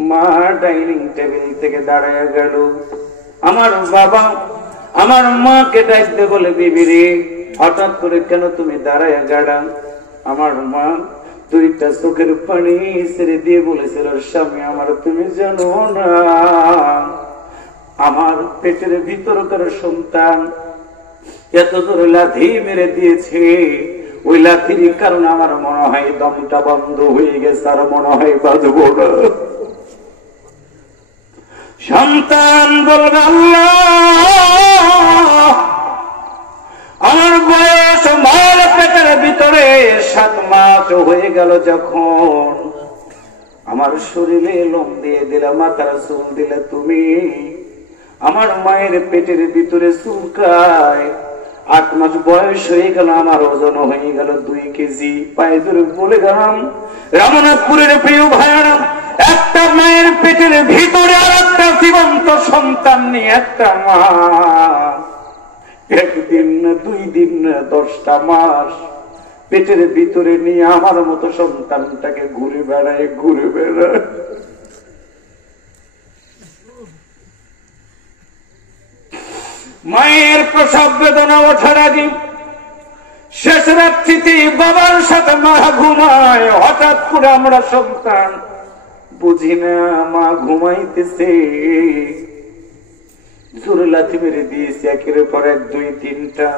মা ডাইনিং টেবিল থেকে দাঁড়ায় গেল। আমার বাবা আমার মাকে ডাকতে বলে, বিবি রে, হঠাৎ করে কেন তুমি দাঁড়ায় গেলা? আমার মা দুইটা চোখের পানি ছেড়ে দিয়ে বলেছিল, স্বামী আমার, তুমি জানো না আমার পেটের ভিতরকার সন্তান এত জোরে লাথি মেরে দিয়েছে, ওই লাথির কারণে আমার মনে হয় দমটা বন্ধ হয়ে গেছে, আর মনে হয় বাঁচব না। সন্তান বলবে, আল্লাহ, আমার বয়স মায়ের পেটের ভিতরে 7 মাস হয়ে গেল, যখন আমার শরীরে লোম দিয়ে দিলা, মাথার চুল দিলে তুমি, আমার মায়ের পেটের ভিতরে চুলকায় 8 মাস বয়স হয়ে গেল, আমার ওজন হয়ে গেল 2 কেজি। পায়ে ধরে বলে গেলাম, রামনাথপুরের প্রিয় ভাইরা, একটা মায়ের পেটের ভিতরে আর একটা জীবন্ত সন্তান নিয়ে একটা মা 1 দিন না 2 দিন না 10টা মাস পেটের ভিতরে নিয়ে আমার মতো সন্তানটাকে ঘুরে বেড়ায়, ঘুরে বেড়ায়। মায়ের প্রসব বেদনা ওঠার আগে শেষ রাত্রিতে বাবার সাথে মা ঘুমায়, হঠাৎ করে আমরা সন্তান বুঝি না মা ঘুমাইতেছে, জোরে লাথি মেরে দিয়েছি, 1-এর পর 1, 2, 3টা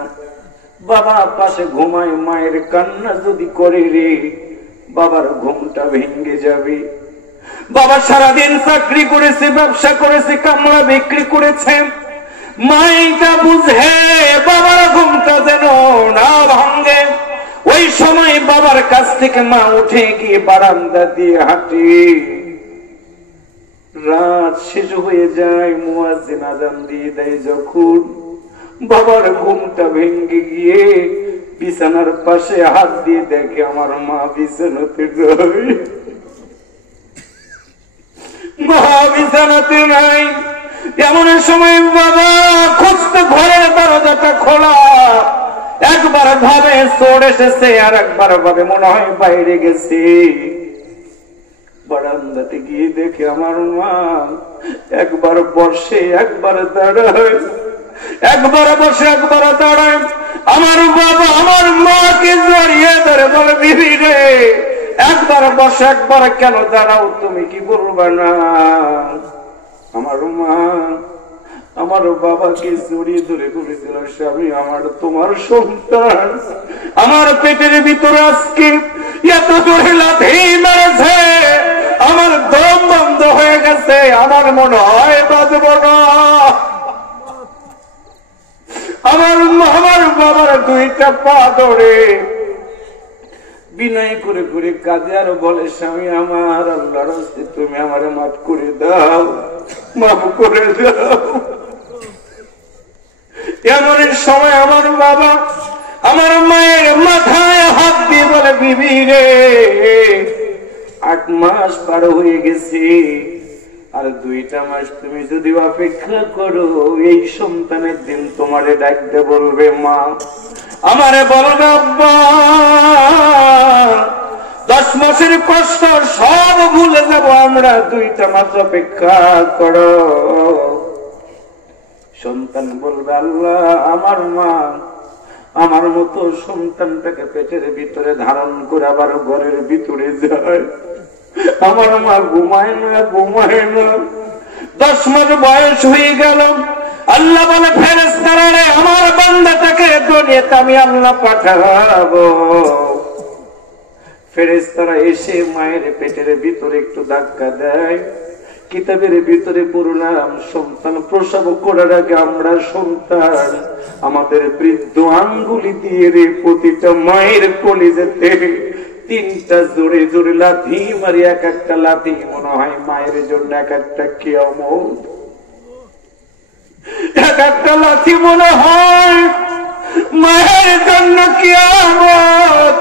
বাবা পাশে ঘুমায়, মায়ের কান্না যদি করে রে, বাবার ঘুমটা ভেঙে যাবে। বাবা সারাদিন চাকরি করেছে, ব্যবসা করেছে, কামলা বিক্রি করেছে, মাইটা বুঝে বাবার ঘুমটা যেন না ভাঙে। ওই সময় বাবার কাছ থেকে মা উঠে গিয়ে বারান্দা দিয়ে হাঁটে। রাত শেষ হয়ে যায়, মুয়াজ্জিন আযান দিয়ে দেয় যখন, বাবার ঘুমটা ভেঙে গিয়ে বিছানার পাশে হাত দিয়ে দেখে আমার মা বিছানাতে নাই। মা বিছানাতে নাই। এমন সময় বাবা খুঁজতে ঘরের দরজাটা খোলা, একবার ভাবে চোর এসেছে, আর একবার ভাবে মনে হয় বাইরে গেছে। বারান্দাতে গিয়ে দেখে আমার মা একবার বসে একবার দাঁড়ায়, একবার বসে একবার দাঁড়ায়। আমার বাবা আমার মাকে জড়িয়ে ধরে বলে, বিবি রে, একবার বসে একবার কেন দাঁড়াও, তুমি কি বলবা না? আমার মা আমার বাবাকে জড়িয়ে ধরে বলেছিল, স্বামী আমার তোমার সন্তান আমার পেটের ভিতরে আজকে এত জোরে লাথি মেরেছে, আমার দম বন্ধ হয়ে গেছে, আমার মনে হয় বাঁচব না। আমার বাবার দুইটা পা ধরে বিনয় করে করে কাঁদে আর বলে, স্বামী আমার, আল্লাহর রাস্তায় তুমি আমারে মাফ করে দাও, মাফ করে দাও। এমন সময় আমার বাবা আমার মায়ের মাথায় হাত দিয়ে বলে, বিবি রে, 8 মাস পার হয়ে গেছে, আর 2টা মাস তুমি যদি অপেক্ষা করো, এই সন্তানের দিন তোমারে ডাকতে বলবে মা, আমারে বলবে আব্বা, 10 মাসের কষ্ট সব ভুলে যাব আমরা, 2টা মাস অপেক্ষা করো। সন্তান বলবে, আল্লাহ, আমার মা আমার মতো সন্তানটাকে পেটের ভিতরে ধারণ করে আবার ঘরের ভিতরে যায়, আমার মা ঘুমায় না, ঘুমায় না। 10 মাস বয়স হয়ে গেল, আল্লাহ বলে, ফেরেশতারা রে, আমার বান্দাটাকে দুনিয়াতে আমি আল্লাহ পাঠাবো। ফেরেশতারা এসে মায়ের পেটের ভিতরে একটু ধাক্কা দেয়। কিতাবের ভিতরে পড়লাম, সন্তান প্রসব করার আগে আমরা সন্তান আমাদের বৃদ্ধ আঙ্গুলি দিয়ে রে প্রতিটা মায়ের কলিজাতে 3টা জোরে জোরে লাথি মারি, এক একটা লাথি মনে হয় মায়ের জন্য এক একটা কিয়ামত, এক একটা লাথি মনে হয় মায়ের জন্য কিয়ামত।